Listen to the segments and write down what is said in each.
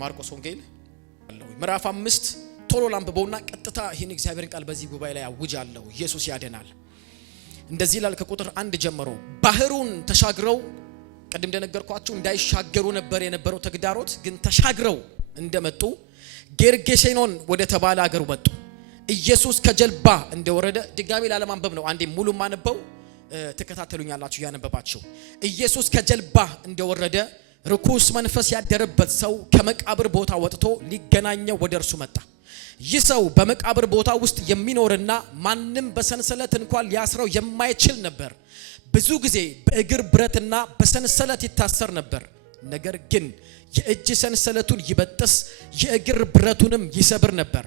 ማርቆስ ወንጌል ምዕራፍ 5 ቶሎ ላንብበውና ቀጥታ ይሄን እግዚአብሔርን ቃል በዚህ ጉባኤ ላይ አውጃለሁ። ኢየሱስ ያደናል። እንደዚህ ይላል ከቁጥር 1 ጀምሮ ባህሩን ተሻግረው ቀድም እንደነገርኳችሁ እንዳይሻገሩ ነበር የነበረው ተግዳሮት፣ ግን ተሻግረው እንደመጡ ጌርጌሴኖን ወደ ተባለ ሀገር መጡ። ኢየሱስ ከጀልባ እንደወረደ ድጋሚ ላለማንበብ ነው። አንዴ ሙሉ ማነበው ተከታተሉኛላችሁ ያነበባችሁ። ኢየሱስ ከጀልባ እንደወረደ ርኩስ መንፈስ ያደረበት ሰው ከመቃብር ቦታ ወጥቶ ሊገናኘው ወደ እርሱ መጣ። ይህ ሰው በመቃብር ቦታ ውስጥ የሚኖርና ማንም በሰንሰለት እንኳን ሊያስረው የማይችል ነበር። ብዙ ጊዜ በእግር ብረትና በሰንሰለት ይታሰር ነበር። ነገር ግን የእጅ ሰንሰለቱን ይበጥስ የእግር ብረቱንም ይሰብር ነበር።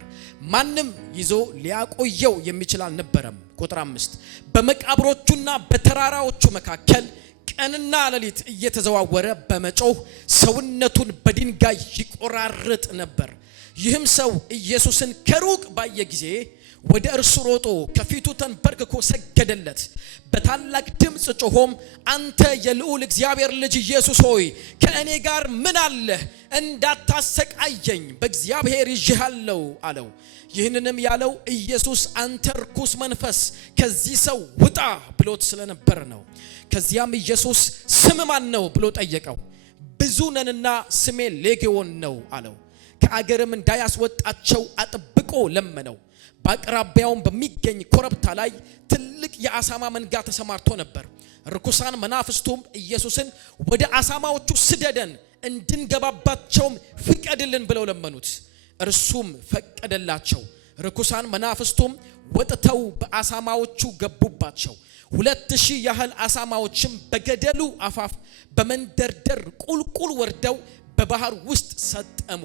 ማንም ይዞ ሊያቆየው የሚችል አልነበረም። ቁጥር 5 በመቃብሮቹና በተራራዎቹ መካከል ቀንና ሌሊት እየተዘዋወረ በመጮህ ሰውነቱን በድንጋይ ይቆራርጥ ነበር። ይህም ሰው ኢየሱስን ከሩቅ ባየ ጊዜ ወደ እርሱ ሮጦ ከፊቱ ተንበርክኮ ሰገደለት። በታላቅ ድምፅ ጮሆም አንተ የልዑል እግዚአብሔር ልጅ ኢየሱስ ሆይ ከእኔ ጋር ምን አለህ? እንዳታሰቃየኝ በእግዚአብሔር ይዤሃለሁ አለው። ይህንንም ያለው ኢየሱስ አንተ ርኩስ መንፈስ ከዚህ ሰው ውጣ ብሎት ስለነበር ነው። ከዚያም ኢየሱስ ስም ማን ነው ብሎ ጠየቀው። ብዙ ነንና ስሜ ሌጌዎን ነው አለው። ከአገርም እንዳያስወጣቸው አጥብቆ ለመነው። በአቅራቢያውም በሚገኝ ኮረብታ ላይ ትልቅ የአሳማ መንጋ ተሰማርቶ ነበር። ርኩሳን መናፍስቱም ኢየሱስን ወደ አሳማዎቹ ስደደን እንድንገባባቸውም ፍቀድልን ብለው ለመኑት። እርሱም ፈቀደላቸው። ርኩሳን መናፍስቱም ወጥተው በአሳማዎቹ ገቡባቸው። 2000 ያህል አሳማዎችም በገደሉ አፋፍ በመንደርደር ቁልቁል ወርደው በባህር ውስጥ ሰጠሙ።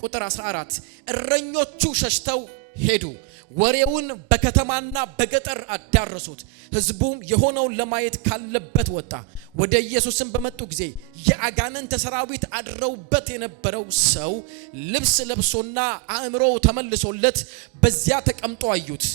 ቁጥር 14 እረኞቹ ሸሽተው ሄዱ፣ ወሬውን በከተማና በገጠር አዳረሱት። ሕዝቡም የሆነውን ለማየት ካለበት ወጣ። ወደ ኢየሱስም በመጡ ጊዜ የአጋንንት ሰራዊት አድረውበት የነበረው ሰው ልብስ ለብሶና አእምሮው ተመልሶለት በዚያ ተቀምጦ አዩት፣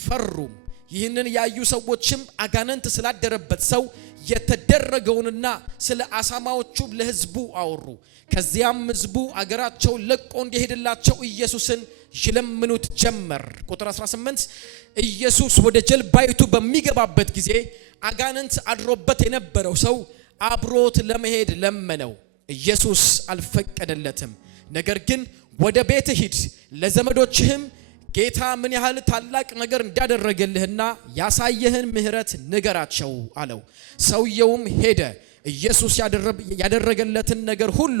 ፈሩም። ይህንን ያዩ ሰዎችም አጋንንት ስላደረበት ሰው የተደረገውንና ስለ አሳማዎቹ ለሕዝቡ አወሩ። ከዚያም ሕዝቡ አገራቸው ለቆ እንዲሄድላቸው ኢየሱስን ይለምኑት ጀመር። ቁጥር 18 ኢየሱስ ወደ ጀልባይቱ በሚገባበት ጊዜ አጋንንት አድሮበት የነበረው ሰው አብሮት ለመሄድ ለመነው። ኢየሱስ አልፈቀደለትም። ነገር ግን ወደ ቤት ሂድ፣ ለዘመዶችህም ጌታ ምን ያህል ታላቅ ነገር እንዳደረገልህና ያሳየህን ምሕረት ንገራቸው አለው። ሰውየውም ሄደ። ኢየሱስ ያደረገለትን ነገር ሁሉ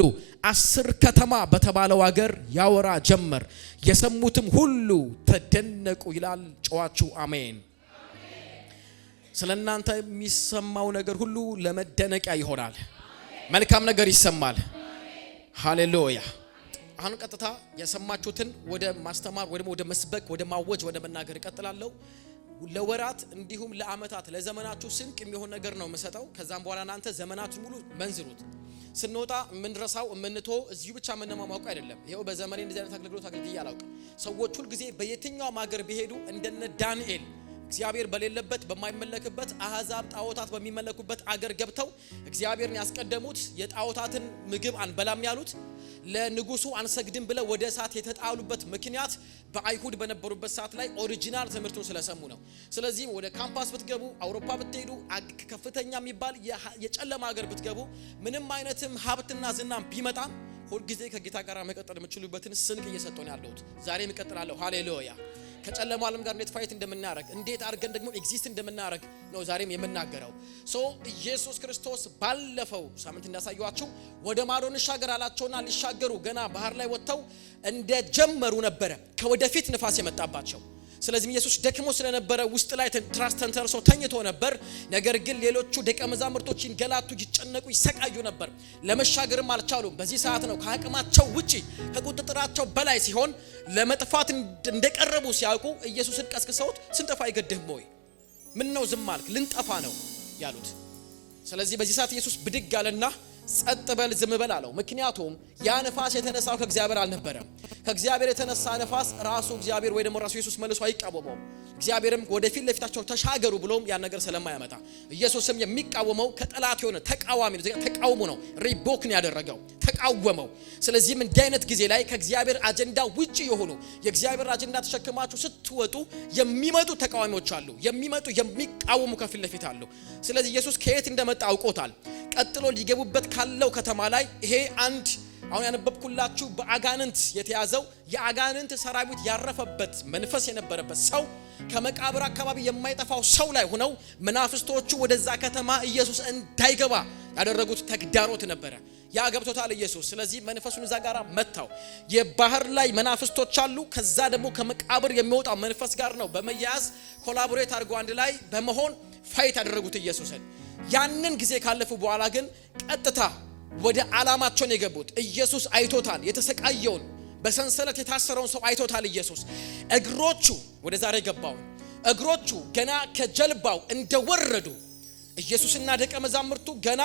10 ከተማ በተባለው አገር ያወራ ጀመር። የሰሙትም ሁሉ ተደነቁ ይላል። ጨዋችሁ አሜን። ስለናንተ የሚሰማው ነገር ሁሉ ለመደነቂያ ይሆናል። መልካም ነገር ይሰማል። ሃሌሉያ። አሁን ቀጥታ የሰማችሁትን ወደ ማስተማር ወደ መስበክ ወደ ማወጅ ወደ መናገር እቀጥላለሁ። ለወራት እንዲሁም ለአመታት ለዘመናችሁ ስንቅ የሚሆን ነገር ነው መሰጠው። ከዛም በኋላ እናንተ ዘመናችሁ ሙሉ መንዝሩት። ስንወጣ ምንድረሳው ምንቶ እዚሁ ብቻ ምንማማውቀው አይደለም። ይሄው በዘመኔ እንደዚህ አይነት አገልግሎት አገልግዬ አላውቅም። ሰዎች ሁሉ ጊዜ በየትኛው ሀገር ቢሄዱ እንደነ ዳንኤል እግዚአብሔር በሌለበት በማይመለክበት አህዛብ ጣዖታት በሚመለኩበት አገር ገብተው እግዚአብሔርን ያስቀደሙት የጣዖታትን ምግብ አንበላም ያሉት ለንጉሱ አንሰግድም ብለው ወደ እሳት የተጣሉበት ምክንያት በአይሁድ በነበሩበት ሰዓት ላይ ኦሪጂናል ትምህርቱን ስለሰሙ ነው። ስለዚህ ወደ ካምፓስ ብትገቡ አውሮፓ ብትሄዱ ከፍተኛ የሚባል የጨለማ ሀገር ብትገቡ ምንም አይነትም ሀብትና ዝናም ቢመጣም ሁሉ ጊዜ ከጌታ ጋር መቀጠል የምትችሉበትን ስንቅ እየሰጠን ያለሁት ዛሬም እቀጥላለሁ። ሃሌሉያ። ከጨለማው ዓለም ጋር እንዴት ፋይት እንደምናረግ እንዴት አድርገን ደግሞ ኤግዚስት እንደምናረግ ነው ዛሬም የምናገረው። ኢየሱስ ክርስቶስ ባለፈው ሳምንት እንዳሳየዋችሁ ወደ ማዶ እንሻገር አላቸውና ሊሻገሩ ገና ባህር ላይ ወጥተው እንደጀመሩ ነበረ ከወደፊት ንፋስ የመጣባቸው። ስለዚህ ኢየሱስ ደክሞ ስለነበረ ውስጥ ላይ ትራስ ተንተርሶ ተኝቶ ነበር። ነገር ግን ሌሎቹ ደቀ መዛሙርቶች ይንገላቱ፣ ይጨነቁ፣ ይሰቃዩ ነበር። ለመሻገርም አልቻሉም። በዚህ ሰዓት ነው ከአቅማቸው ውጪ ከቁጥጥራቸው በላይ ሲሆን ለመጥፋት እንደቀረቡ ሲያውቁ ኢየሱስን ቀስቅሰውት ስንጠፋ አይገድህም ወይ? ምን ነው ዝም አልክ? ልንጠፋ ነው ያሉት። ስለዚህ በዚህ ሰዓት ኢየሱስ ብድግ አለና ጸጥ በል ዝም በል አለው። ምክንያቱም ያ ነፋስ የተነሳው ከእግዚአብሔር አልነበረም። ከእግዚአብሔር የተነሳ ነፋስ ራሱ እግዚአብሔር ወይ ደግሞ ራሱ ኢየሱስ መልሶ አይቃወመውም። እግዚአብሔርም ወደፊት ለፊታቸው ተሻገሩ ብሎም ያን ነገር ስለማያመጣ ኢየሱስም የሚቃወመው ከጠላት የሆነ ተቃዋሚ ነው። ተቃውሞ ነው ሪቦክን ያደረገው ተቃወመው። ስለዚህም እንዲህ አይነት ጊዜ ላይ ከእግዚአብሔር አጀንዳ ውጪ የሆኑ የእግዚአብሔር አጀንዳ ተሸክማችሁ ስትወጡ የሚመጡ ተቃዋሚዎች አሉ፣ የሚቃወሙ ከፊት ለፊት አሉ። ስለዚህ ኢየሱስ ከየት እንደመጣ አውቆታል። ቀጥሎ ሊገቡበት ካለው ከተማ ላይ ይሄ አንድ አሁን ያነበብኩላችሁ በአጋንንት የተያዘው የአጋንንት ሰራዊት ያረፈበት መንፈስ የነበረበት ሰው ከመቃብር አካባቢ የማይጠፋው ሰው ላይ ሆነው መናፍስቶቹ ወደዛ ከተማ ኢየሱስ እንዳይገባ ያደረጉት ተግዳሮት ነበረ። ያ ገብቶታል ኢየሱስ። ስለዚህ መንፈሱን እዛ ጋር መታው። የባህር ላይ መናፍስቶች አሉ፣ ከዛ ደግሞ ከመቃብር የሚወጣው መንፈስ ጋር ነው በመያዝ ኮላቦሬት አድርገው አንድ ላይ በመሆን ፋይት ያደረጉት ኢየሱስን። ያንን ጊዜ ካለፉ በኋላ ግን ቀጥታ ወደ ዓላማቸው ነው የገቡት። ኢየሱስ አይቶታል፣ የተሰቃየውን በሰንሰለት የታሰረውን ሰው አይቶታል ኢየሱስ። እግሮቹ ወደ ዛሬ ገባው እግሮቹ ገና ከጀልባው እንደወረዱ ኢየሱስና ደቀ መዛሙርቱ ገና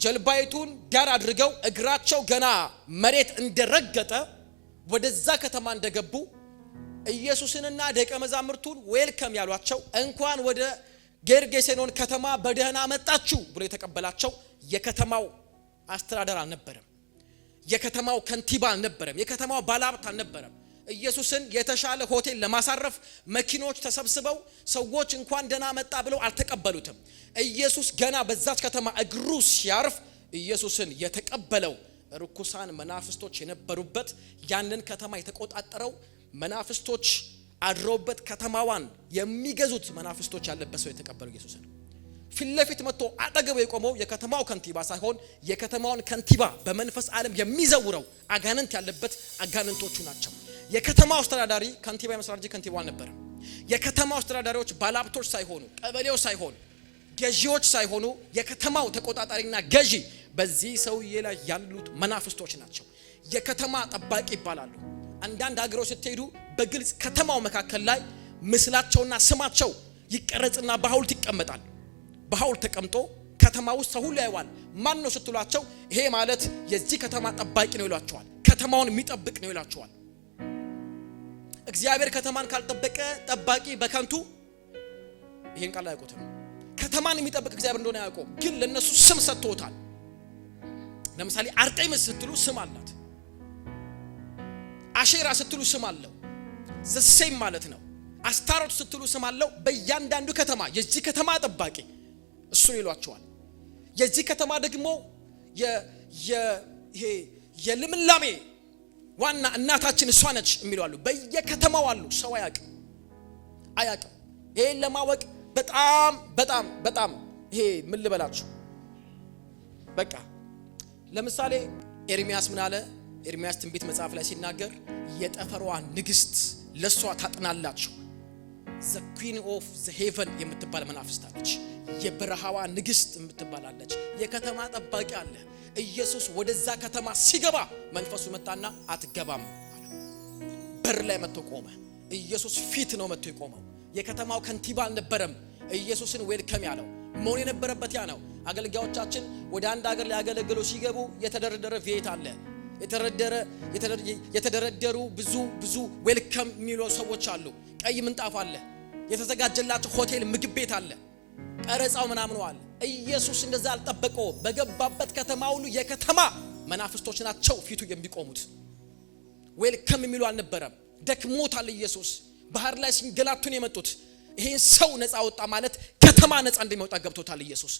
ጀልባይቱን ዳር አድርገው እግራቸው ገና መሬት እንደረገጠ ወደዛ ከተማ እንደገቡ ኢየሱስንና ደቀ መዛሙርቱን ዌልከም ያሏቸው እንኳን ወደ ጌርጌሴኖን ከተማ በደህና መጣችሁ ብሎ የተቀበላቸው የከተማው አስተዳደር አልነበረም፣ የከተማው ከንቲባ አልነበረም፣ የከተማው ባለሀብት አልነበረም። ኢየሱስን የተሻለ ሆቴል ለማሳረፍ መኪኖች ተሰብስበው ሰዎች እንኳን ደህና መጣ ብለው አልተቀበሉትም። ኢየሱስ ገና በዛች ከተማ እግሩ ሲያርፍ ኢየሱስን የተቀበለው ርኩሳን መናፍስቶች የነበሩበት ያንን ከተማ የተቆጣጠረው መናፍስቶች አድረውበት ከተማዋን የሚገዙት መናፍስቶች ያለበት ሰው የተቀበለው ኢየሱስን ፊት ለፊት መጥቶ አጠገቡ የቆመው የከተማው ከንቲባ ሳይሆን የከተማውን ከንቲባ በመንፈስ ዓለም የሚዘውረው አጋንንት ያለበት አጋንንቶቹ ናቸው። የከተማው አስተዳዳሪ ከንቲባ የመስራጅ ከንቲባው አልነበረም። የከተማው አስተዳዳሪዎች ባለሀብቶች ሳይሆኑ ቀበሌው ሳይሆኑ ገዢዎች ሳይሆኑ የከተማው ተቆጣጣሪና ገዢ በዚህ ሰውዬ ላይ ያሉት መናፍስቶች ናቸው። የከተማ ጠባቂ ይባላሉ። አንዳንድ ሀገሮች ስትሄዱ በግልጽ ከተማው መካከል ላይ ምስላቸውና ስማቸው ይቀረጽና በሐውልት ይቀመጣል። በሐውልት ተቀምጦ ከተማ ውስጥ ሰው ሁሉ ያዩዋል። ማን ነው ስትሏቸው ይሄ ማለት የዚህ ከተማ ጠባቂ ነው ይሏቸዋል። ከተማውን የሚጠብቅ ነው ይሏቸዋል። እግዚአብሔር ከተማን ካልጠበቀ ጠባቂ በከንቱ ይሄን ቃል አያውቁትም። ከተማን የሚጠብቅ እግዚአብሔር እንደሆነ ያውቁም፣ ግን ለነሱ ስም ሰጥቶታል። ለምሳሌ አርጤምስ ስትሉ ስም አላት፣ አሼራ ስትሉ ስም አለው፣ ዘሴም ማለት ነው። አስታሮት ስትሉ ስም አለው። በእያንዳንዱ ከተማ የዚህ ከተማ ጠባቂ እሱ ይሏቸዋል። የዚህ ከተማ ደግሞ የልምላሜ ዋና እናታችን እሷ ነች የሚሉ አሉ። በየከተማው አሉ። ሰው አያውቅም። ይሄን ለማወቅ በጣም ይሄ ምን ልበላችሁ፣ በቃ ለምሳሌ ኤርሚያስ ምን አለ? ኤርሚያስ ትንቢት መጽሐፍ ላይ ሲናገር የጠፈሯ ንግስት ለሷ ታጥናላችሁ። the queen of the heaven የምትባል መናፍስት አለች። የበረሃዋ ንግስት የምትባላለች። የከተማ ጠባቂ አለ። ኢየሱስ ወደዛ ከተማ ሲገባ መንፈሱ መጣና አትገባም አለ። በር ላይ መጥቶ ቆመ። ኢየሱስ ፊት ነው መጥቶ የቆመው። የከተማው ከንቲባ አልነበረም ኢየሱስን ዌልከም ያለው። መሆን የነበረበት ያ ነው። አገልጋዮቻችን ወደ አንድ ሀገር ሊያገለግሉ ሲገቡ የተደረደረ ቤት አለ። የተደረደሩ ብዙ ዌልከም የሚሉ ሰዎች አሉ። ቀይ ምንጣፍ አለ። የተዘጋጀላቸው ሆቴል ምግብ ቤት አለ። ቀረጻው ምናምን አለ። ኢየሱስ እንደዛ አልጠበቀው። በገባበት ከተማ ሁሉ የከተማ መናፍስቶች ናቸው ፊቱ የሚቆሙት። ዌልከም የሚሉ አልነበረም። ደክሞታል ኢየሱስ። ባህር ላይ ሲንገላቱን የመጡት ይሄን ሰው ነፃ ወጣ ማለት ከተማ ነፃ እንደሚወጣ ገብቶታል ኢየሱስ።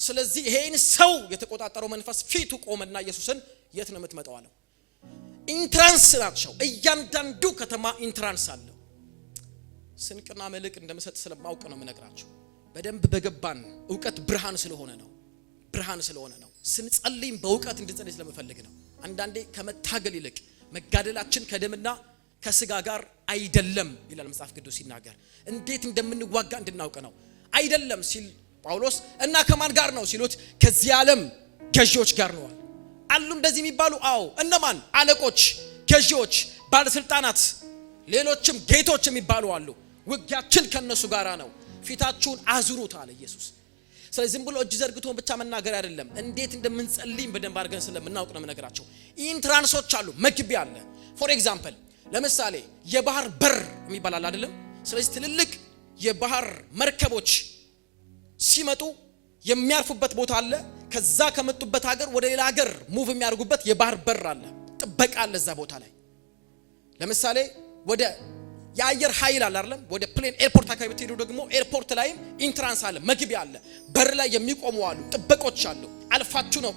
ስለዚህ ይሄን ሰው የተቆጣጠረው መንፈስ ፊቱ ቆመና ኢየሱስን የት ነው የምትመጣው አለው። ኢንትራንስ ናቸው። እያንዳንዱ ከተማ ኢንትራንስ አለው። ስንቅና መልእክ እንደምሰጥ ስለማውቅ ነው የምነግራችሁ። በደንብ በገባን ዕውቀት ብርሃን ስለሆነ ነው። ስንጸልይም በዕውቀት እንድንጸልይ ስለምፈልግ ነው። አንዳንዴ ከመታገል ይልቅ መጋደላችን ከደምና ከስጋ ጋር አይደለም ይላል መጽሐፍ ቅዱስ ሲናገር። እንዴት እንደምንዋጋ እንድናውቅ ነው። አይደለም ሲል ጳውሎስ እና ከማን ጋር ነው ሲሉት ከዚህ ዓለም ገዢዎች ጋር ነው አሉ። እንደዚህ የሚባሉ አዎ፣ እነማን? አለቆች፣ ገዢዎች፣ ባለስልጣናት፣ ሌሎችም ጌቶች የሚባሉ አሉ። ውጊያችን ከነሱ ጋር ነው። ፊታችሁን አዙሩት አለ ኢየሱስ። ስለዚህ ዝም ብሎ እጅ ዘርግቶ ብቻ መናገር አይደለም። እንዴት እንደምንጸልይ በደንብ አድርገን ስለምናውቅ ነው የምነግራቸው። ኢንትራንሶች አሉ፣ መግቢያ አለ። ፎር ኤግዛምፕል ለምሳሌ የባህር በር የሚባል አለ አይደለም? ስለዚህ ትልልቅ የባህር መርከቦች ሲመጡ የሚያርፉበት ቦታ አለ። ከዛ ከመጡበት ሀገር ወደ ሌላ ሀገር ሙቭ የሚያደርጉበት የባህር በር አለ፣ ጥበቃ አለ እዛ ቦታ ላይ። ለምሳሌ ወደ የአየር ኃይል አለ አይደለም፣ ወደ ፕሌን ኤርፖርት አካባቢ ብትሄዱ ደግሞ ኤርፖርት ላይም ኢንትራንስ አለ፣ መግቢያ አለ፣ በር ላይ የሚቆሙ አሉ፣ ጥበቆች አሉ። አልፋችሁ ነው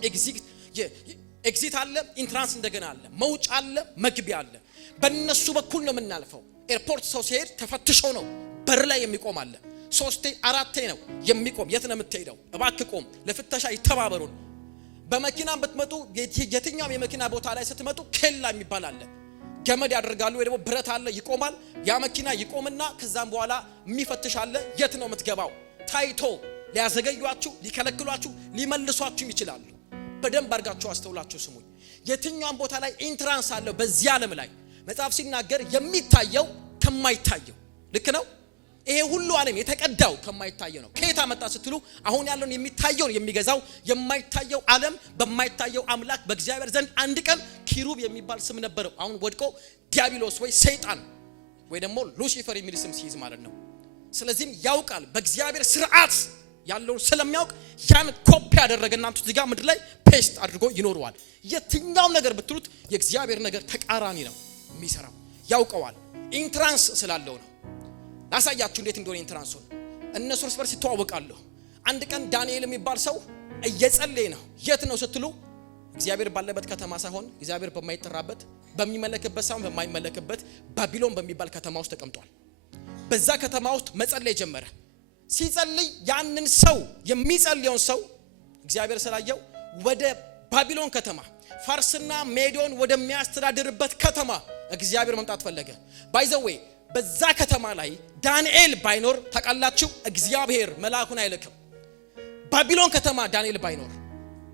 ኤግዚት አለ፣ ኢንትራንስ እንደገና አለ፣ መውጫ አለ፣ መግቢያ አለ። በእነሱ በኩል ነው የምናልፈው። ኤርፖርት ሰው ሲሄድ ተፈትሾ ነው በር ላይ የሚቆም አለ። 3-4 ነው የሚቆም። የት ነው የምትሄደው? እባክህ ቆም፣ ለፍተሻ ይተባበሩን። በመኪናም ብትመጡ የትኛውም የመኪና ቦታ ላይ ስትመጡ ኬላ የሚባል አለ፣ ገመድ ያደርጋሉ ወይ ደግሞ ብረት አለ፣ ይቆማል። ያ መኪና ይቆምና ከዛም በኋላ የሚፈትሽ አለ። የት ነው የምትገባው? ታይቶ ሊያዘገዩአችሁ፣ ሊከለክሏችሁ፣ ሊመልሷችሁ ይችላሉ። በደንብ አድርጋችሁ አስተውላችሁ ስሙኝ። የትኛውም ቦታ ላይ ኢንትራንስ አለው። በዚህ ዓለም ላይ መጽሐፍ ሲናገር የሚታየው ከማይታየው፣ ልክ ነው። ይሄ ሁሉ ዓለም የተቀዳው ከማይታየው ነው። ከየት መጣ ስትሉ አሁን ያለውን የሚታየውን የሚገዛው የማይታየው ዓለም በማይታየው አምላክ በእግዚአብሔር ዘንድ አንድ ቀን ኪሩብ የሚባል ስም ነበረው። አሁን ወድቆ ዲያብሎስ ወይ ሰይጣን ወይ ደግሞ ሉሲፈር የሚል ስም ሲይዝ ማለት ነው። ስለዚህም ያውቃል በእግዚአብሔር ስርዓት ያለውን ስለሚያውቅ ያን ኮፒ ያደረገና አንተ እዚህ ጋር ምድር ላይ ፔስት አድርጎ ይኖረዋል። የትኛውም ነገር ብትሉት የእግዚአብሔር ነገር ተቃራኒ ነው የሚሰራው፣ ያውቀዋል። ኢንትራንስ ስላለው ነው። ላሳያችሁ እንዴት እንደሆነ ኢንትራንሱን። እነሱ እርስ በርስ ይተዋወቃሉ። አንድ ቀን ዳንኤል የሚባል ሰው እየጸለየ ነው። የት ነው ስትሉ እግዚአብሔር ባለበት ከተማ ሳይሆን እግዚአብሔር በማይጠራበት በሚመለክበት ሳይሆን በማይመለክበት ባቢሎን በሚባል ከተማ ውስጥ ተቀምጧል። በዛ ከተማ ውስጥ መጸለይ ጀመረ። ሲጸልይ ያንን ሰው የሚጸልየውን ሰው እግዚአብሔር ስላየው ወደ ባቢሎን ከተማ ፋርስና ሜዶን ወደሚያስተዳድርበት ከተማ እግዚአብሔር መምጣት ፈለገ። ባይ ዘ ዌይ በዛ ከተማ ላይ ዳንኤል ባይኖር ታውቃላችሁ፣ እግዚአብሔር መልአኩን አይልክም። ባቢሎን ከተማ ዳንኤል ባይኖር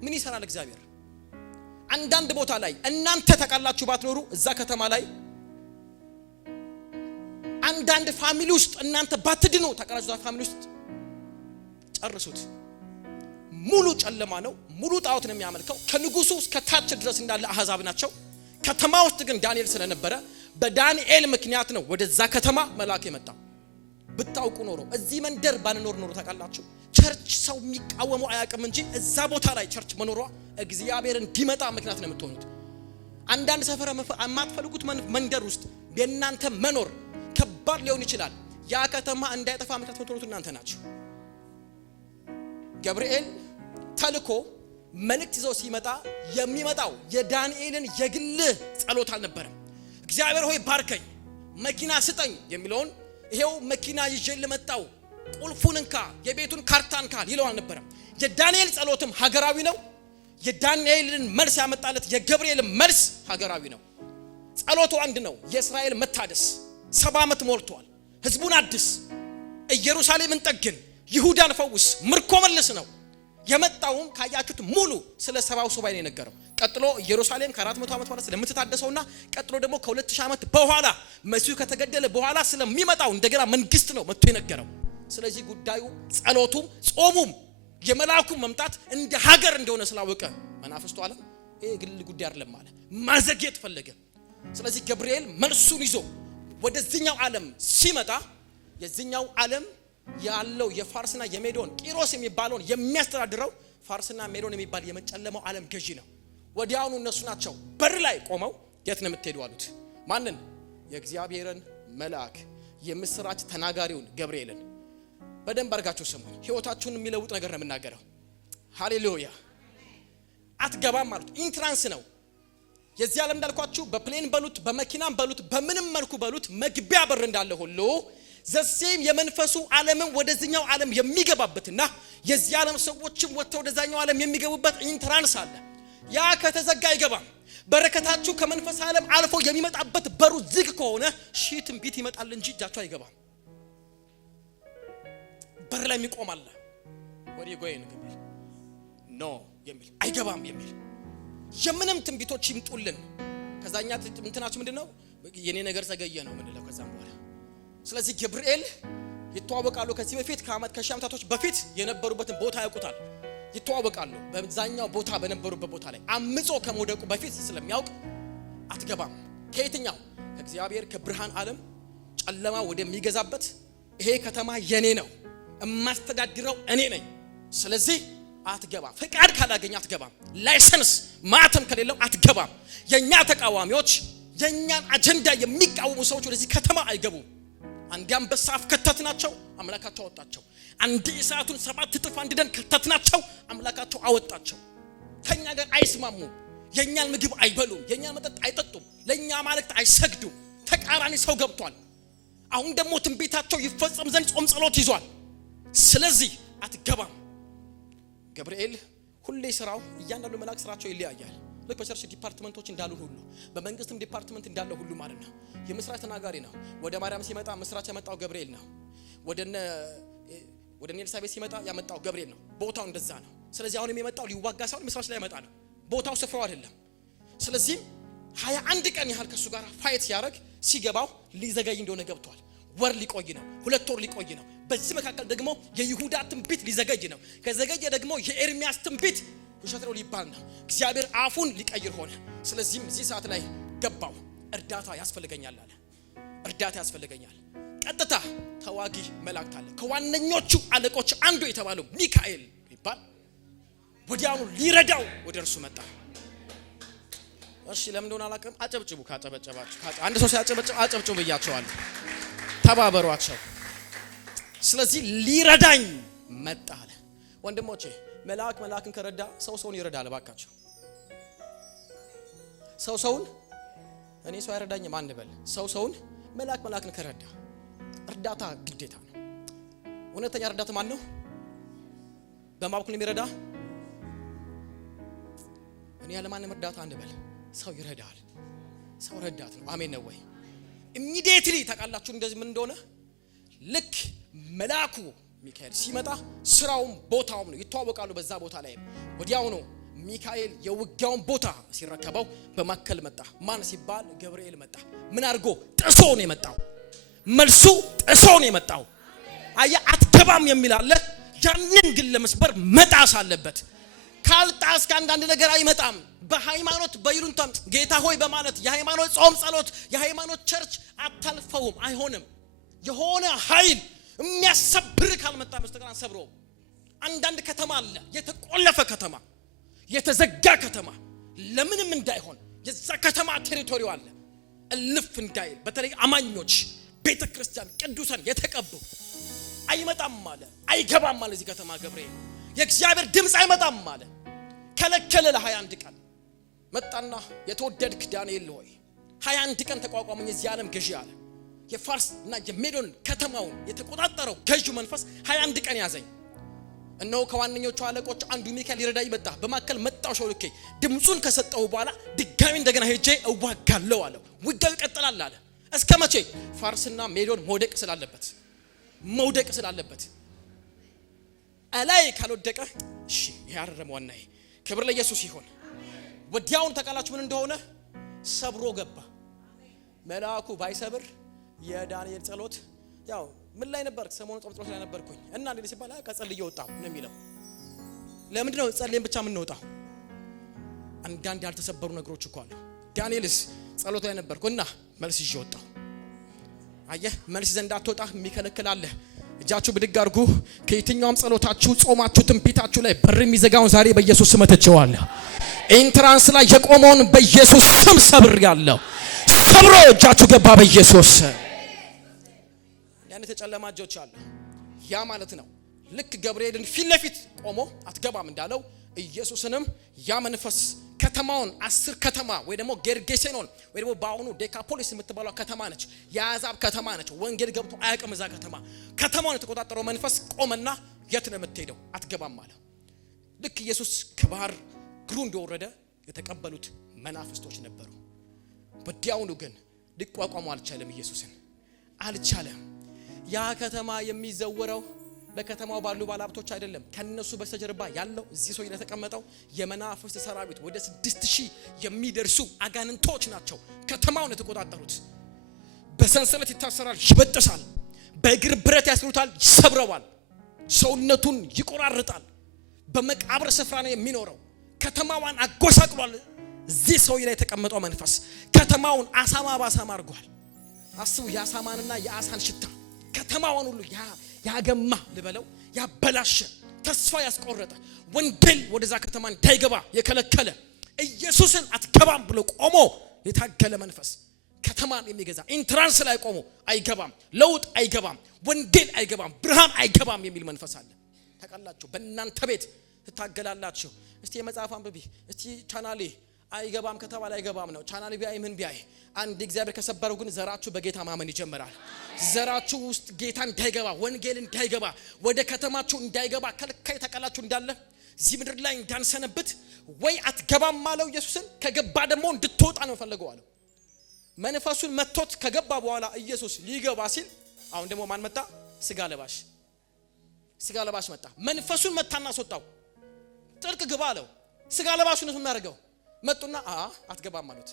ምን ይሰራል እግዚአብሔር? አንዳንድ ቦታ ላይ እናንተ ታውቃላችሁ ባትኖሩ እዛ ከተማ ላይ አንዳንድ ፋሚሊ ውስጥ እናንተ ባትድኑ ታውቃላችሁ፣ እዛ ፋሚሊ ውስጥ ጨርሱት። ሙሉ ጨለማ ነው፣ ሙሉ ጣዖት ነው የሚያመልከው። ከንጉሱ እስከ ታች ድረስ እንዳለ አህዛብ ናቸው። ከተማ ውስጥ ግን ዳንኤል ስለነበረ በዳንኤል ምክንያት ነው ወደዛ ከተማ መልአክ የመጣው። ብታውቁ ኖሮ እዚህ መንደር ባንኖር ኖሮ ታውቃላችሁ፣ ቸርች ሰው የሚቃወመው አያውቅም እንጂ እዛ ቦታ ላይ ቸርች መኖሯ እግዚአብሔር እንዲመጣ ምክንያት ነው የምትሆኑት። አንዳንድ ሰፈር የማትፈልጉት መንደር ውስጥ በእናንተ መኖር ከባድ ሊሆን ይችላል። ያ ከተማ እንዳይጠፋ ምክንያት የምትሆኑት እናንተ ናችሁ። ገብርኤል ተልኮ መልእክት ይዞ ሲመጣ የሚመጣው የዳንኤልን የግል ጸሎት አልነበረም። እግዚአብሔር ሆይ ባርከኝ፣ መኪና ስጠኝ የሚለውን ይሄው መኪና ይዤ ልመጣው፣ ቁልፉን እንካ፣ የቤቱን ካርታ እንካ ይለው አልነበረም። የዳንኤል ጸሎትም ሀገራዊ ነው። የዳንኤልን መልስ ያመጣለት የገብርኤል መልስ ሀገራዊ ነው። ጸሎቱ አንድ ነው። የእስራኤል መታደስ 70 ዓመት ሞልቷል። ህዝቡን አድስ፣ ኢየሩሳሌምን ጠግን፣ ይሁዳን ፈውስ፣ ምርኮ መልስ ነው የመጣውም። ካያችሁት ሙሉ ስለ 70 ሱባኤ ነው የነገረው። ቀጥሎ ኢየሩሳሌም ከ400 ዓመት በኋላ ስለምትታደሰውና ቀጥሎ ደግሞ ከ2000 ዓመት በኋላ መሲሁ ከተገደለ በኋላ ስለሚመጣው እንደገና መንግስት ነው መጥቶ የነገረው። ስለዚህ ጉዳዩ ጸሎቱም ጾሙም የመላእክቱ መምጣት እንደ ሀገር እንደሆነ ስላወቀ መናፍስቱ ዓለም ይሄ ግል ጉዳይ አይደለም ማለት ማዘግየት ፈለገ። ስለዚህ ገብርኤል መልሱን ይዞ ወደዚህኛው ዓለም ሲመጣ የዚህኛው ዓለም ያለው የፋርስና የሜዶን ቂሮስ የሚባለውን የሚያስተዳድረው ፋርስና ሜዶን የሚባል የመጨለማው ዓለም ገዢ ነው። ወዲያውኑ እነሱ ናቸው በር ላይ ቆመው የት ነው የምትሄዱ አሉት። ማንን? የእግዚአብሔርን መልአክ የምስራች ተናጋሪውን ገብርኤልን። በደንብ አድርጋችሁ ስሙ። ህይወታችሁን የሚለውጥ ነገር ነው የምናገረው። ሃሌሉያ። አትገባም ማለት ኢንትራንስ ነው። የዚህ ዓለም እንዳልኳችሁ በፕሌን በሉት በመኪናም በሉት በምንም መልኩ በሉት መግቢያ በር እንዳለ ሁሉ ዘሴም የመንፈሱ ዓለምን ወደዚህኛው ዓለም የሚገባበትና የዚህ ዓለም ሰዎችም ወጥተው ወደዛኛው ዓለም የሚገቡበት ኢንትራንስ አለ። ያ ከተዘጋ አይገባም። በረከታችሁ ከመንፈስ ዓለም አልፎ የሚመጣበት በሩ ዝግ ከሆነ ሺትም ቢት ይመጣል እንጂ እጃችሁ አይገባም። በር ላይ የሚቆም አለ። ወዲ ጎይን ከሚል ኖ የሚል አይገባም የሚል የምንም ትንቢቶች ይምጡልን። ከዛኛ እንትናችሁ ምንድነው? የኔ ነገር ዘገየ ነው ምንለው ከዛም በኋላ። ስለዚህ ገብርኤል ይተዋወቃሉ። ከዚህ በፊት ከሺህ ዓመታቶች በፊት የነበሩበትን ቦታ ያውቁታል፣ ይተዋወቃሉ። በዛኛው ቦታ በነበሩበት ቦታ ላይ አምጾ ከመውደቁ በፊት ስለሚያውቅ አትገባም። ከየትኛው? ከእግዚአብሔር ከብርሃን ዓለም ጨለማ ወደሚገዛበት ይሄ ከተማ የኔ ነው፣ እማስተዳድረው እኔ ነኝ፣ ስለዚህ አትገባም። ፍቃድ ካላገኘ አትገባም። ላይሰንስ ማተም ከሌለው አትገባም። የኛ ተቃዋሚዎች የኛን አጀንዳ የሚቃወሙ ሰዎች ወደዚህ ከተማ አይገቡም። አንዴ አንበሳ አፍ ከተትናቸው አምላካቸው አወጣቸው። አንዴ እሳቱን 7 እጥፍ አንድደን ከተትናቸው አምላካቸው አወጣቸው። ከኛ ጋር አይስማሙም። የኛን ምግብ አይበሉም። የኛን መጠጥ አይጠጡም። ለኛ ማለክት አይሰግዱም። ተቃራኒ ሰው ገብቷል። አሁን ደግሞ ትንቢታቸው ይፈጸም ዘንድ ጾም ጸሎት ይዟል። ስለዚህ አትገባም። ገብርኤል ሁሌ ስራው እያንዳንዱ መልአክ ስራቸው ይለያያል። ልክ በቸርች ዲፓርትመንቶች እንዳሉ ሁሉ በመንግስትም ዲፓርትመንት እንዳለ ሁሉ ማለት ነው። የምስራች ተናጋሪ ነው። ወደ ማርያም ሲመጣ ምስራች ያመጣው ገብርኤል ነው። ወደ ኤልሳቤጥ ሲመጣ ያመጣው ገብርኤል ነው። ቦታው እንደዛ ነው። ስለዚህ አሁን የሚመጣው ሊዋጋ ሳይሆን ምስራች ላይ ያመጣ ነው። ቦታው ስፍራው አይደለም። ስለዚህ 21 ቀን ያህል ከሱ ጋር ፋይት ሲያደርግ ሲገባው ሊዘገይ እንደሆነ ገብቷል። ወር ሊቆይ ነው። 2 ወር ሊቆይ ነው። በዚህ መካከል ደግሞ የይሁዳ ትንቢት ሊዘገይ ነው። ከዘገየ ደግሞ የኤርሚያስ ትንቢት ውሸት ነው ሊባል ነው። እግዚአብሔር አፉን ሊቀይር ሆነ። ስለዚህም እዚህ ሰዓት ላይ ገባው። እርዳታ ያስፈልገኛል አለ። እርዳታ ያስፈልገኛል። ቀጥታ ተዋጊ መላእክት አለ። ከዋነኞቹ አለቆች አንዱ የተባለው ሚካኤል ይባል ወዲያውኑ ሊረዳው ወደ እርሱ መጣ። እሺ ለምን እንደሆነ አላውቅም። አጨብጭቡ ካጨበጨባችሁ። አንድ ሰው ሲያጨበጭብ አጨብጭቡ ብያቸዋለሁ። ተባበሯቸው። ስለዚህ ሊረዳኝ መጣ አለ። ወንድሞቼ መልአክን ከረዳ ሰውን ይረዳል። ባካችሁ ሰውን እኔ ሰው አይረዳኝም አንበል። ሰውን መልአክን ከረዳ እርዳታ ግዴታ ነው። እውነተኛ እርዳታ ማን ነው? በማብኩን የሚረዳ እኔ ያለማንም እርዳታ አንበል። ሰው ይረዳል። ሰው ረዳት ነው። አሜን ነው ወይ? ኢሚዲየትሊ ታውቃላችሁ እንደዚህ ምን እንደሆነ። ልክ መልአኩ ሚካኤል ሲመጣ ስራውም ቦታውም ነው ይተዋወቃሉ። በዛ ቦታ ላይ ወዲያው ነው ሚካኤል የውጊያውን ቦታ ሲረከበው በማከል መጣ። ማን ሲባል ገብርኤል መጣ። ምን አድርጎ? ጥሶ ነው የመጣው። መልሱ ጥሶ ነው የመጣው። አያ አትገባም የሚል አለ። ያንን ግን ለመስበር መጣስ አለበት። ካልጣስ ከአንዳንድ ነገር አይመጣም። በሃይማኖት በይሉንታ ጌታ ሆይ በማለት የሃይማኖት ጾም ጸሎት የሃይማኖት ቸርች አታልፈውም። አይሆንም። የሆነ ኃይል የሚያሰብር ካልመጣ በስተቀር አንሰብሮ። አንዳንድ ከተማ አለ የተቆለፈ ከተማ፣ የተዘጋ ከተማ ለምንም እንዳይሆን የዛ ከተማ ቴሪቶሪው አለ እልፍ እንዳይል። በተለይ አማኞች ቤተክርስቲያን ቅዱሳን የተቀቡ አይመጣም አለ፣ አይገባም አለ። እዚህ ከተማ ገብርኤል የእግዚአብሔር ድምጽ አይመጣም አለ። ከለከለ ለ21 ቀን መጣና የተወደድክ ዳንኤል ሆይ 21 ቀን ተቋቋመኝ የዚህ ዓለም ገዢ አለ። የፋርስ እና የሜዶን ከተማውን የተቆጣጠረው ገዢው መንፈስ 21 ቀን ያዘኝ። እነሆ ከዋነኞቹ አለቆች አንዱ ሚካኤል ሊረዳኝ መጣ። በማከል መጣው ሸውልኬ ድምጹን ከሰጠው በኋላ ድጋሚ እንደገና ሄጄ እዋጋለሁ አለ። ውጊያው ይቀጥላል አለ። እስከ መቼ? ፋርስና ሜዶን መውደቅ ስላለበት አላይ ካልወደቀ እሺ ያረም ዋናዬ ክብር ለኢየሱስ ይሁን። ወዲያውን ተቃላችሁ ምን እንደሆነ ሰብሮ ገባ። መልአኩ ባይሰብር የዳንኤል ጸሎት ያው ምን ላይ ነበር? ሰሞኑን ጸሎት ላይ ነበርኩኝ እና እንዴ ሲባል ቀጸልዬ ወጣው ነው የሚለው። ለምንድን ነው ጸልየን ብቻ ምን ወጣው? አንዳንድ ያልተሰበሩ ነገሮች እኮ አሉ። ዳንኤልስ ጸሎት ላይ ነበርኩና መልስ ይዤ ወጣው። አየህ መልስ ዘንድ አትወጣ የሚከለክል አለ። እጃችሁ ብድግ አድርጉ። ከየትኛውም ጸሎታችሁ ጾማችሁ ትንቢታችሁ ላይ በር የሚዘጋውን ዛሬ በኢየሱስ ስም ተቸዋለሁ። ኢንትራንስ ላይ የቆመውን በኢየሱስ ስም ሰብሬያለሁ። ሰብሮ እጃችሁ ገባ በኢየሱስ። ያን የተጨለማ እጆች አለ። ያ ማለት ነው ልክ ገብርኤልን ፊት ለፊት ቆሞ አትገባም እንዳለው ኢየሱስንም ያ መንፈስ ከተማውን 10 ከተማ ወይ ደግሞ ጌርጌሴኖን ወይ ደግሞ ባውኑ ዴካፖሊስ የምትባለው ከተማ ነች። የአሕዛብ ከተማ ነች። ወንጌል ገብቶ አያውቅም እዛ ከተማ። ከተማውን የተቆጣጠረው መንፈስ ቆመና የት ነው የምትሄደው? አትገባም አለ። ልክ ኢየሱስ ከባህር ግሩ እንደወረደ የተቀበሉት መናፍስቶች ነበሩ። ወዲያውኑ ግን ሊቋቋሙ አልቻለም። ኢየሱስን አልቻለም። ያ ከተማ የሚዘወረው ለከተማው ባሉ ባለሀብቶች አይደለም። ከነሱ በስተጀርባ ያለው እዚህ ሰው የተቀመጠው የመናፍስት ሰራዊት ወደ 6000 የሚደርሱ አጋንንቶች ናቸው ከተማውን የተቆጣጠሩት። በሰንሰለት ይታሰራል፣ ይበጠሳል፣ በእግር ብረት ያስሩታል፣ ይሰብረዋል፣ ሰውነቱን ይቆራርጣል። በመቃብር ስፍራ ነው የሚኖረው። ከተማዋን አጎሳቅሏል። እዚህ ሰው ላይ የተቀመጠው መንፈስ ከተማውን አሳማ ባሳማ አድርጓል። አስቡ፣ የአሳማንና የአሳን ሽታ ከተማውን ሁሉ ያገማ ልበለው ያበላሸ ተስፋ ያስቆረጠ ወንጌል ወደዛ ከተማ እንዳይገባ የከለከለ ኢየሱስን አትገባም ብሎ ቆሞ የታገለ መንፈስ ከተማን የሚገዛ ኢንትራንስ ላይ ቆሞ አይገባም፣ ለውጥ አይገባም፣ ወንጌል አይገባም፣ ብርሃን አይገባም የሚል መንፈስ አለ። ተቀላችሁ በእናንተ ቤት ትታገላላችሁ። እስቲ የመጽሐፍ አንብቢ፣ እስቲ ቻናሌ አይገባም ከተባለ አይገባም ነው። ቻናሌ ቢያይ ምን ቢያይ አንድ እግዚአብሔር ከሰበረው ግን ዘራችሁ በጌታ ማመን ይጀምራል። ዘራችሁ ውስጥ ጌታ እንዳይገባ ወንጌል እንዳይገባ ወደ ከተማችሁ እንዳይገባ ከልካይ ተቀላችሁ እንዳለ እዚህ ምድር ላይ እንዳንሰነብት ወይ አትገባም ማለው ኢየሱስን ከገባ ደግሞ እንድትወጣ ነው ፈልገው አለው። መንፈሱን መጥቶት ከገባ በኋላ ኢየሱስ ሊገባ ሲል አሁን ደግሞ ማን መጣ? ስጋ ለባሽ መጣ። መንፈሱን መታና አስወጣው። ጥልቅ ግባ አለው። ስጋ ለባሹን ምን አደረገው? መጡና አትገባም ማለት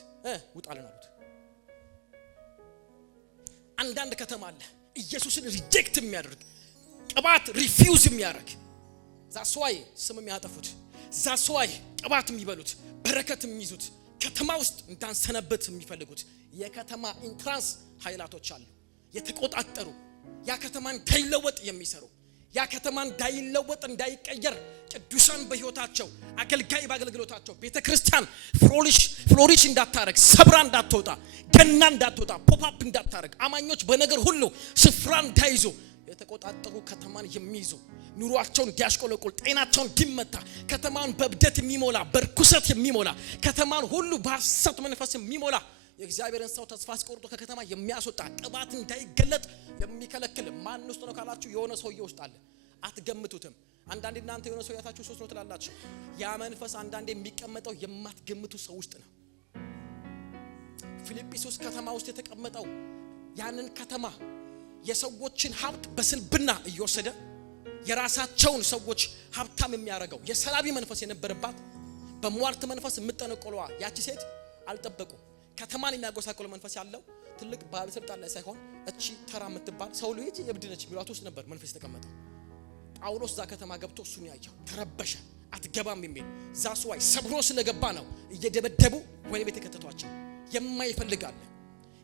ውጣልን አሉት። አንዳንድ ከተማ አለ ኢየሱስን ሪጀክት የሚያደርግ ቅባት ሪፊውዝ የሚያደርግ ዛስዋይ ስም የሚያጠፉት ዛስዋይ ቅባት የሚበሉት በረከት የሚይዙት ከተማ ውስጥ እንዳንሰነበት የሚፈልጉት የከተማ ኢንትራንስ ኃይላቶች አሉ። የተቆጣጠሩ ያ ከተማን እንዳይለወጥ የሚሰሩ ያ ከተማን እንዳይለወጥ እንዳይቀየር ቅዱሳን በህይወታቸው አገልጋይ በአገልግሎታቸው ቤተክርስቲያን ፍሎሪሽ እንዳታረግ ሰብራ እንዳትወጣ ገና እንዳትወጣ ፖፕአፕ እንዳታረግ አማኞች በነገር ሁሉ ስፍራ እንዳይዙ የተቆጣጠሩ ከተማን የሚይዙ ኑሯቸውን እንዲያሽቆለቆል ጤናቸውን እንዲመታ ከተማን በብደት የሚሞላ በርኩሰት የሚሞላ ከተማን ሁሉ በሐሰት መንፈስ የሚሞላ የእግዚአብሔርን ሰው ተስፋ አስቆርጦ ከከተማ የሚያስወጣ ቅባት እንዳይገለጥ የሚከለክል ማን ውስጥ ነው ካላችሁ የሆነ ሰውዬ ውስጥ አለ። አትገምቱትም። አንዳንዴ እናንተ የሆነ ሰው ያታችሁ ሶስት ነው ትላላችሁ። ያ መንፈስ አንዳንዴ የሚቀመጠው የማትገምቱ ሰው ውስጥ ነው። ፊልጵስዩስ ከተማ ውስጥ የተቀመጠው ያንን ከተማ የሰዎችን ሀብት በስልብና እየወሰደ የራሳቸውን ሰዎች ሀብታም የሚያረጋው የሰላቢ መንፈስ የነበረባት በሟርት መንፈስ የምትጠነቆለዋ ያቺ ሴት አልጠበቁ። ከተማን የሚያጎሳቆለው መንፈስ ያለው ትልቅ ባለስልጣን ላይ ሳይሆን እቺ ተራ የምትባል ሰው ልጅ የብድነች ቢሏት ውስጥ ነበር መንፈስ የተቀመጠው። ጳውሎስ ዛ ከተማ ገብቶ እሱን ያየው ተረበሸ። አትገባም የሚል ዛስዋይ ሰብሮ ስለገባ ነው እየደበደቡ ወይኔ ቤት ከተቷቸው የማይፈልጋል።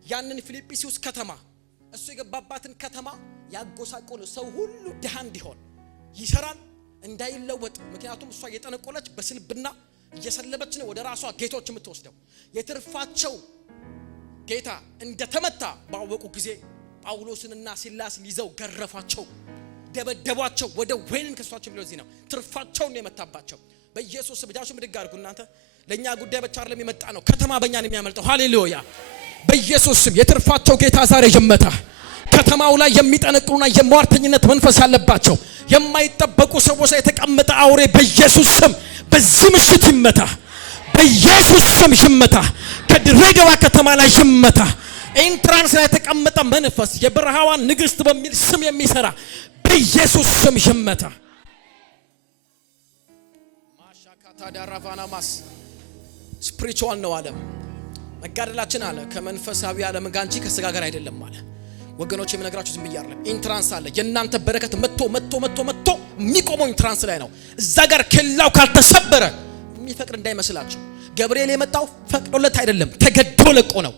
ያንን ፊልጵስዩስ ከተማ እሱ የገባባትን ከተማ ያጎሳቆለ ሰው ሁሉ ድሃ እንዲሆን ይሰራል እንዳይለወጥ። ምክንያቱም እሷ የጠነቆለች በስልብና እየሰለበች ነው ወደ ራሷ ጌቶች የምትወስደው። የትርፋቸው ጌታ እንደተመታ ባወቁ ጊዜ ጳውሎስንና ሲላስን ይዘው ገረፋቸው፣ ደበደቧቸው፣ ወደ ወይን ከሷቸው ብለው እዚህ ነው ትርፋቸውን የመታባቸው። በኢየሱስ ስም ዳሽ ምድግ አድርጉ። እናንተ ለኛ ጉዳይ ብቻ አይደለም የመጣ ነው ከተማ በእኛን የሚያመልጠው። ሃሌሉያ! በኢየሱስ ስም የትርፋቸው ጌታ ዛሬ ይመታ። ከተማው ላይ የሚጠነቅሉና የሟርተኝነት መንፈስ ያለባቸው የማይጠበቁ ሰዎች ላይ የተቀመጠ አውሬ በኢየሱስ ስም በዚህ ምሽት ይመታ። በኢየሱስ ስም ይመታ። ከድሬዳዋ ከተማ ላይ ይመታ። ኢንትራንስ ላይ የተቀመጠ መንፈስ የበረሃዋን ንግስት በሚል ስም የሚሰራ በኢየሱስ ስም ይመታ። ማሻካታ ዳራቫናማስ ስፒሪቹዋል ነው ዓለም መጋደላችን አለ ከመንፈሳዊ ዓለም ጋር እንጂ ከስጋ ጋር አይደለም አለ። ወገኖች የምነግራችሁ ዝም ብዬ አይደለም። ኢንትራንስ አለ። የእናንተ በረከት መጥቶ የሚቆመው ኢንትራንስ ላይ ነው። እዛ ጋር ከላው ካልተሰበረ የሚፈቅድ እንዳይመስላችሁ። ገብርኤል የመጣው ፈቅዶለት አይደለም ተገዶ ለቆ ነው።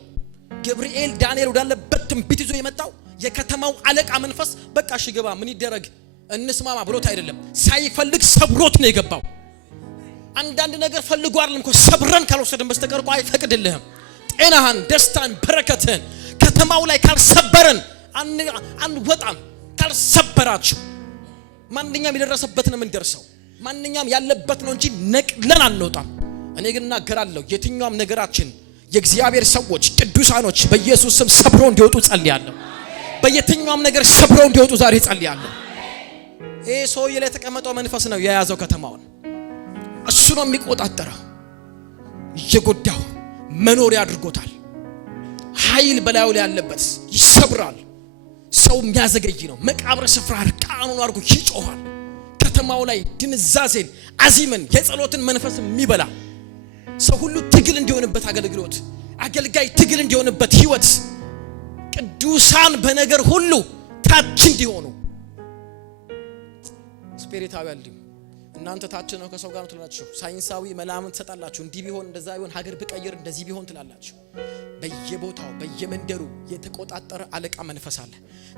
ገብርኤል ዳንኤል ወዳለበት ትንቢት ይዞ የመጣው የከተማው አለቃ መንፈስ በቃ እሺ ግባ ምን ይደረግ እንስማማ ብሎት አይደለም። ሳይፈልግ ሰብሮት ነው የገባው። አንዳንድ ነገር ፈልጎ አይደለም እኮ ሰብረን ካልወሰድን በስተቀር እኮ አይፈቅድልህም። ጤናህን፣ ደስታን፣ በረከትህን ከተማው ላይ ካልሰበረን አንወጣም። ካልሰበራችሁ ማንኛውም የደረሰበት ነው የምንደርሰው። ማንኛውም ያለበት ነው እንጂ ነቅለን አንወጣም። እኔ ግን እናገራለሁ የትኛውም ነገራችን የእግዚአብሔር ሰዎች ቅዱሳኖች በኢየሱስ ስም ሰብረው እንዲወጡ ጸልያለሁ። በየትኛውም ነገር ሰብረው እንዲወጡ ዛሬ ጸልያለሁ። ይሄ ሰውዬ ላይ የተቀመጠው መንፈስ ነው የያዘው ከተማውን። እሱ ነው የሚቆጣጠረው። እየጎዳው መኖር ያድርጎታል። ኃይል በላዩ ላይ ያለበት ይሰብራል። ሰው የሚያዘገይ ነው። መቃብር ስፍራ ርቃኑን አድርጎ ይጮሃል። ከተማው ላይ ድንዛዜን፣ አዚምን፣ የጸሎትን መንፈስ የሚበላ ሰው ሁሉ ትግል እንዲሆንበት አገልግሎት፣ አገልጋይ ትግል እንዲሆንበት ህይወት፣ ቅዱሳን በነገር ሁሉ ታች እንዲሆኑ ስፒሪታዊ አልዲ እናንተ ታች ነው ከሰው ጋር ትላላችሁ ሳይንሳዊ መላምት ተጣላችሁ እንዲህ ቢሆን እንደዛ ቢሆን ሀገር ብቀይር እንደዚህ ቢሆን ትላላችሁ በየቦታው በየመንደሩ የተቆጣጠረ አለቃ መንፈስ አለ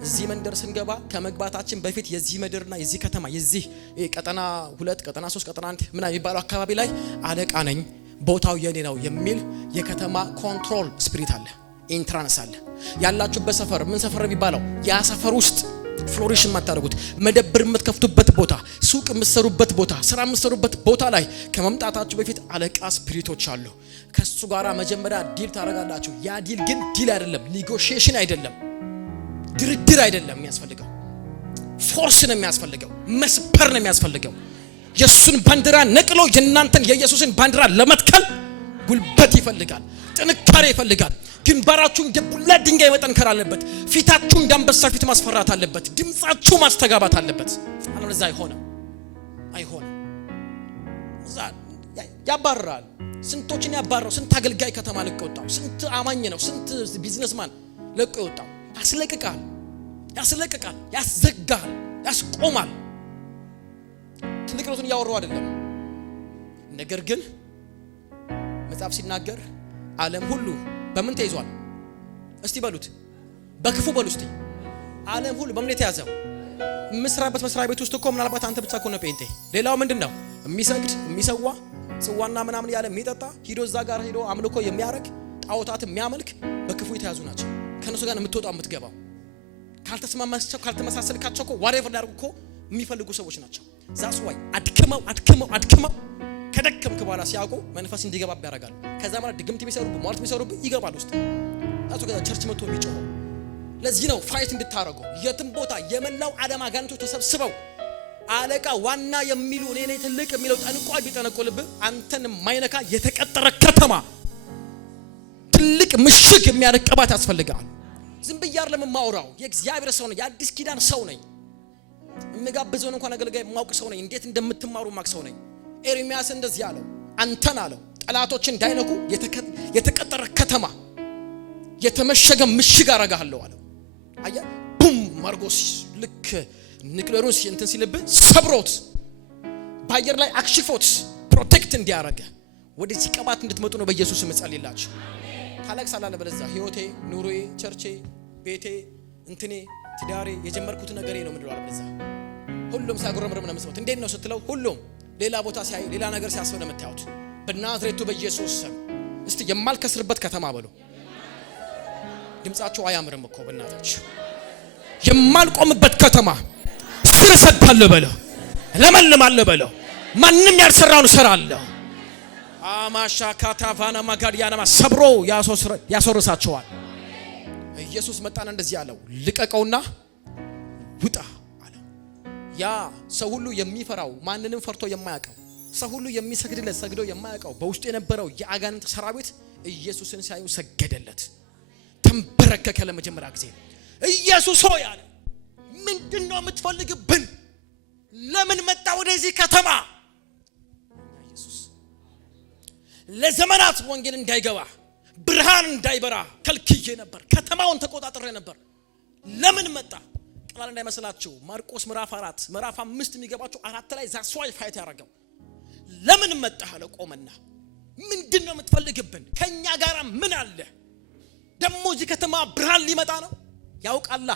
እዚህ መንደር ስንገባ ከመግባታችን በፊት የዚህ መደርና የዚህ ከተማ የዚህ ቀጠና 2 ቀጠና 3 ቀጠና 1 ምና የሚባለው አካባቢ ላይ አለቃ ነኝ ቦታው የኔ ነው የሚል የከተማ ኮንትሮል ስፒሪት አለ ኢንትራንስ አለ ያላችሁበት ሰፈር ምን ሰፈር የሚባለው ያ ሰፈር ውስጥ ፍሎሪሽን ማታረጉት መደብር የምትከፍቱበት ቦታ ሱቅ የምትሰሩበት ቦታ ስራ የምትሰሩበት ቦታ ላይ ከመምጣታችሁ በፊት አለቃ ስፒሪቶች አሉ ከሱ ጋራ መጀመሪያ ዲል ታረጋላችሁ ያ ዲል ግን ዲል አይደለም ኔጎሺዬሽን አይደለም ድርድር አይደለም የሚያስፈልገው ፎርስ ነው የሚያስፈልገው መስፐር ነው የሚያስፈልገው የሱን ባንዲራ ነቅሎ የእናንተን የኢየሱስን ባንዲራ ለመትከል ጉልበት ይፈልጋል ጥንካሬ ይፈልጋል ግንባራችሁን ደቡላ ድንጋይ መጠንከር አለበት ፊታችሁን እንዳንበሳ ፊት ማስፈራት አለበት ድምጻችሁ ማስተጋባት አለበት አለዛ አይሆንም እዛ ያባራል ስንቶችን ያባራው ስንት አገልጋይ ከተማ ለቆ ወጣው ስንት አማኝ ነው ስንት ቢዝነስማን ለቆ ወጣው ያስለቅቃል ያስዘጋል ያስቆማል ትልቅ ነውትን ያወራው አይደለም ነገር ግን መጽሐፍ ሲናገር ዓለም ሁሉ በምን ተይዟል እስቲ በሉት በክፉ በሉ እስቲ ዓለም ሁሉ በምን ተያዘው መስራበት መስሪያ ቤት ውስጥ እኮ ምናልባት አንተ ብቻ እኮ ነው ጴንጤ ሌላው ምንድነው የሚሰግድ የሚሰዋ ጽዋና ምናምን ያለ የሚጠጣ ሂዶ እዛ ጋር ሂዶ አምልኮ የሚያረግ ጣዖታት የሚያመልክ በክፉ የተያዙ ናቸው ከነሱ ጋር የምትወጣው የምትገባው ካልተስማማቸው ካልተመሳሰልካቸው እኮ whatever ዳርጉ እኮ የሚፈልጉ ሰዎች ናቸው ዛስ ዋይ አድክመው ከደከምክ በኋላ ሲያውቁ መንፈስ እንዲገባ ያደርጋሉ ከዛ ማለት ድግምት ቢሰሩብ ሟርት ቢሰሩብ ይገባል ውስጥ ታቱ ከዛ ቸርች መጥቶ የሚጮህ ለዚህ ነው ፋይት እንድታረጉ የትም ቦታ የመላው ዓለም አጋንንቶች ተሰብስበው አለቃ ዋና የሚሉ እኔ ነኝ ትልቅ የሚለው ጠንቋይ ቢጠነቆልብ አንተን ማይነካ የተቀጠረ ከተማ ትልቅ ምሽግ የሚያረቀባት ያስፈልጋል ዝም ብያር ለማውራው የእግዚአብሔር ሰው ነኝ የአዲስ ኪዳን ሰው ነኝ እምጋብዘውን እንኳን አገልጋይ ማውቅ ሰው ነኝ እንዴት እንደምትማሩ ማቅ ሰው ነኝ ኤርሚያስ እንደዚህ ያለው አንተን አለው ጠላቶችን እንዳይነኩ የተቀጠረ ከተማ የተመሸገ ምሽግ አረጋለሁ አለው አያ ቡም ማርጎስ ልክ ኒክሌሩስ እንትን ሲልብ ሰብሮት ባየር ላይ አክሽፎት ፕሮቴክት እንዲያረጋ ወደዚህ ቀባት እንድትመጡ ነው በኢየሱስ ስም ጸልይላችሁ ታለቅሳላለ በለዛ ህይወቴ ኑሮዬ ቸርቼ ቤቴ እንትኔ ትዳሬ የጀመርኩት ነገሬ ነው ምንድነው አለበለዛ ሁሉም ሳይጎረምረም ነው መስማት እንዴት ነው ስትለው ሁሉም ሌላ ቦታ ሲያይ ሌላ ነገር ሲያስብ ነው የምታዩት በናዝሬቱ በኢየሱስ ስም እስቲ የማልከስርበት ከተማ በሉ ድምጻቸው አያምርም እኮ በእናታችሁ የማልቆምበት ከተማ ስር ሰዳለሁ በለው ለማለማለሁ በለው ማንንም ያልሰራውን እሰራለሁ አማሻ ካታቫና ማጋዲያና ሰብሮ ያሶርሳቸዋል ኢየሱስ መጣና እንደዚህ ያለው ልቀቀውና ውጣ አለ ያ ሰው ሁሉ የሚፈራው ማንንም ፈርቶ የማያውቀው ሰው ሁሉ የሚሰግድለት ሰግዶ የማያውቀው በውስጡ የነበረው የአጋንንት ሰራዊት ኢየሱስን ሲያዩ ሰገደለት ተንበረከከ ለመጀመሪያ ጊዜ ኢየሱስ ሆይ አለ ምንድነው የምትፈልግብን ለምን መጣ ወደዚህ ከተማ ኢየሱስ ለዘመናት ወንጌል እንዳይገባ ብርሃን እንዳይበራ ከልክዬ ነበር ከተማውን ተቆጣጥሬ ነበር ለምን መጣ ቀላል እንዳይመስላችሁ ማርቆስ ምዕራፍ 4 ምዕራፍ 5 የሚገባችሁ 4 ላይ ዛስዋይ ፋይት ያደርገው ለምን መጣ አለ ቆመና ምንድነው የምትፈልግብን ከኛ ጋር ምን አለ ደሞ እዚህ ከተማ ብርሃን ሊመጣ ነው ያውቃላ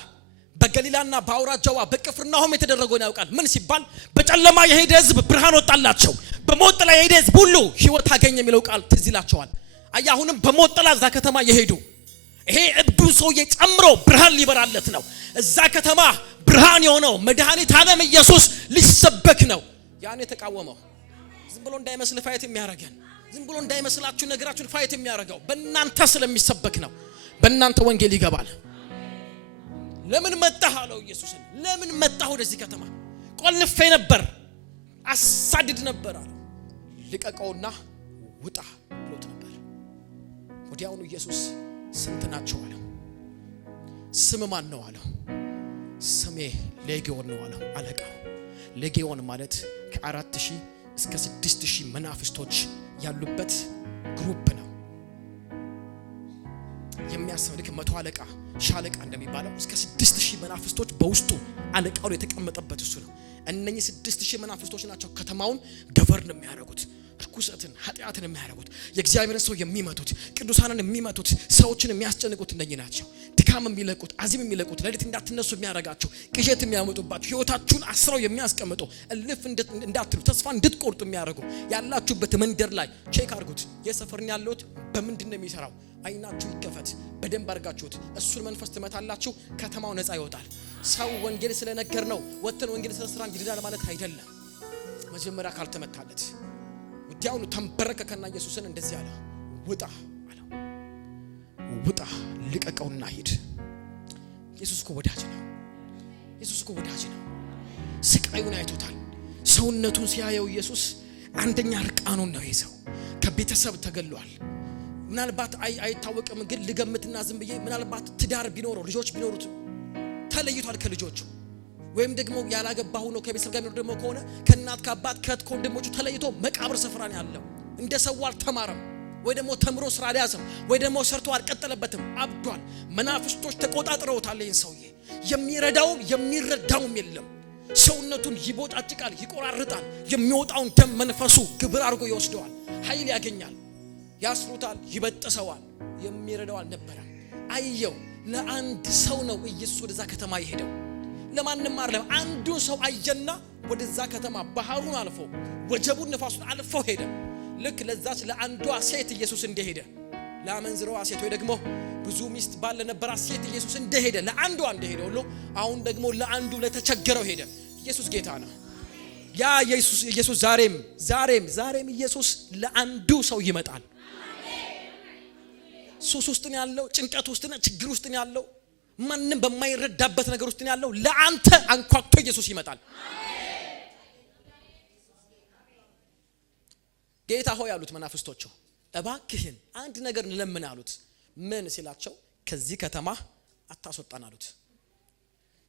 በገሊላና በአውራጃዋ በቅፍርናሆም የተደረገውን ያውቃል ምን ሲባል በጨለማ የሄደ ህዝብ ብርሃን ወጣላቸው በሞት ጥላ የሄደ ህዝብ ሁሉ ህይወት አገኘ የሚለው ቃል ትዝ ይላቸዋል አያሁንም በሞት ጥላ እዛ ከተማ የሄዱ ይሄ እብዱ ሰውዬ ጨምሮ ብርሃን ሊበራለት ነው እዛ ከተማ ብርሃን የሆነው መድኃኒት ዓለም ኢየሱስ ሊሰበክ ነው ያን የተቃወመው ዝም ብሎ እንዳይመስል ፋይት የሚያረጋን ዝም ብሎ እንዳይመስላችሁ ነገራችሁን ፋይት የሚያረጋው በእናንተ ስለሚሰበክ ነው በእናንተ ወንጌል ይገባል ለምን መጣህ አለው ኢየሱስን ለምን መጣህ ወደዚህ ከተማ ቆልፌ ነበር አሳድድ ነበር አለ ልቀቀውና ውጣ ብሎት ነበር ወዲያውኑ ኢየሱስ ስንት ናቸው አለው ስም ማን ነው አለው ስሜ ሌጊዮን ነው አለው አለቃው ሌጊዮን ማለት ከ4000 እስከ 6000 መናፍስቶች ያሉበት ግሩፕ ነው የሚያስፈልግ 100 አለቃ ሻለቃ እንደሚባለው እስከ 6000 መናፍስቶች በውስጡ አለቃው የተቀመጠበት እሱ ነው እነኚህ 6000 መናፍስቶች ናቸው ከተማውን ገቨርን የሚያደርጉት፣ ርኩሰትን ኃጢአትን የሚያደርጉት፣ የእግዚአብሔርን ሰው የሚመቱት፣ ቅዱሳንን የሚመቱት፣ ሰዎችን የሚያስጨንቁት እነኚህ ናቸው። ድካም የሚለቁት፣ አዚም የሚለቁት፣ ሌሊት እንዳትነሱ የሚያደርጋቸው፣ ቅዠት የሚያመጡባችሁ፣ ህይወታችሁን አስረው የሚያስቀምጡ፣ እልፍ እንዳትሉ ተስፋ እንድትቆርጡ የሚያደርጉ ያላችሁበት መንደር ላይ ቼክ አድርጉት። የሰፈርን ያለውት በምንድን ነው የሚሰራው? አይናችሁ ይከፈት፣ በደንብ አድርጋችሁት እሱን መንፈስ ትመታላችሁ። ከተማው ነፃ ይወጣል። ሰው ወንጌል ስለነገር ነው ወጥተን ወንጌል ስለሰራን ይድናል ማለት አይደለም። መጀመሪያ ካልተመታለት ወዲያውኑ ተንበረከከና ኢየሱስን እንደዚህ አለ፣ ውጣ አለው። ውጣ፣ ልቀቀውና ሂድ። ኢየሱስ እኮ ወዳጅ ነው። ኢየሱስ እኮ ወዳጅ ነው። ስቃዩን አይቶታል። ሰውነቱን ሲያየው ኢየሱስ አንደኛ ርቃኑን ነው ይዘው ከቤተሰብ ተገሏል። ምናልባት አይታወቅም፣ ግን ልገምትና ዝም ብዬ ምናልባት ትዳር ቢኖረው ልጆች ቢኖሩት ተለይቷል ከልጆቹ፣ ወይም ደግሞ ያላገባው ነው ከቤተሰብ ጋር ደግሞ ከሆነ ከእናት ከአባት ከእህት ከወንድሞቹ ተለይቶ መቃብር ስፍራ ነው ያለው። እንደ ሰው አልተማረም፣ ወይ ደግሞ ተምሮ ስራ አልያዘም፣ ወይ ደግሞ ሰርቶ አልቀጠለበትም። አብዷል። መናፍስቶች ተቆጣጥረውታል። ይህን ሰውዬ የሚረዳውም የሚረዳውም የለም። ሰውነቱን ይቦጫጭቃል፣ ይቆራርጣል። የሚወጣውን ደም መንፈሱ ግብር አድርጎ ይወስደዋል። ኃይል ያገኛል፣ ያስሩታል፣ ይበጥሰዋል። የሚረዳው አልነበረም። አየው። ለአንድ ሰው ነው ኢየሱስ ወደዛ ከተማ የሄደው፣ ለማንም አይደለም። አንዱን ሰው አየና ወደዛ ከተማ ባህሩን አልፎ ወጀቡን ነፋሱን አልፎ ሄደ። ልክ ለዛች ለአንዷ ሴት ኢየሱስ እንደሄደ፣ ለአመንዝራዋ ሴት ወይ ደግሞ ብዙ ሚስት ባለ ነበራ ሴት ኢየሱስ እንደሄደ፣ ለአንዷ እንደሄደ ሁሉ አሁን ደግሞ ለአንዱ ለተቸገረው ሄደ። ኢየሱስ ጌታ ነው። ያ ኢየሱስ ዛሬም ኢየሱስ ለአንዱ ሰው ይመጣል። ሱስ ውስጥ ነው ያለው፣ ጭንቀት ውስጥ ነው፣ ችግር ውስጥ ነው ያለው፣ ማንንም በማይረዳበት ነገር ውስጥ ነው ያለው። ለአንተ አንኳኩቶ ኢየሱስ ይመጣል። ጌታ ሆይ ያሉት መናፍስቶቹ እባክህን አንድ ነገር እንለምን አሉት። ምን ሲላቸው ከዚህ ከተማ አታስወጣን አሉት።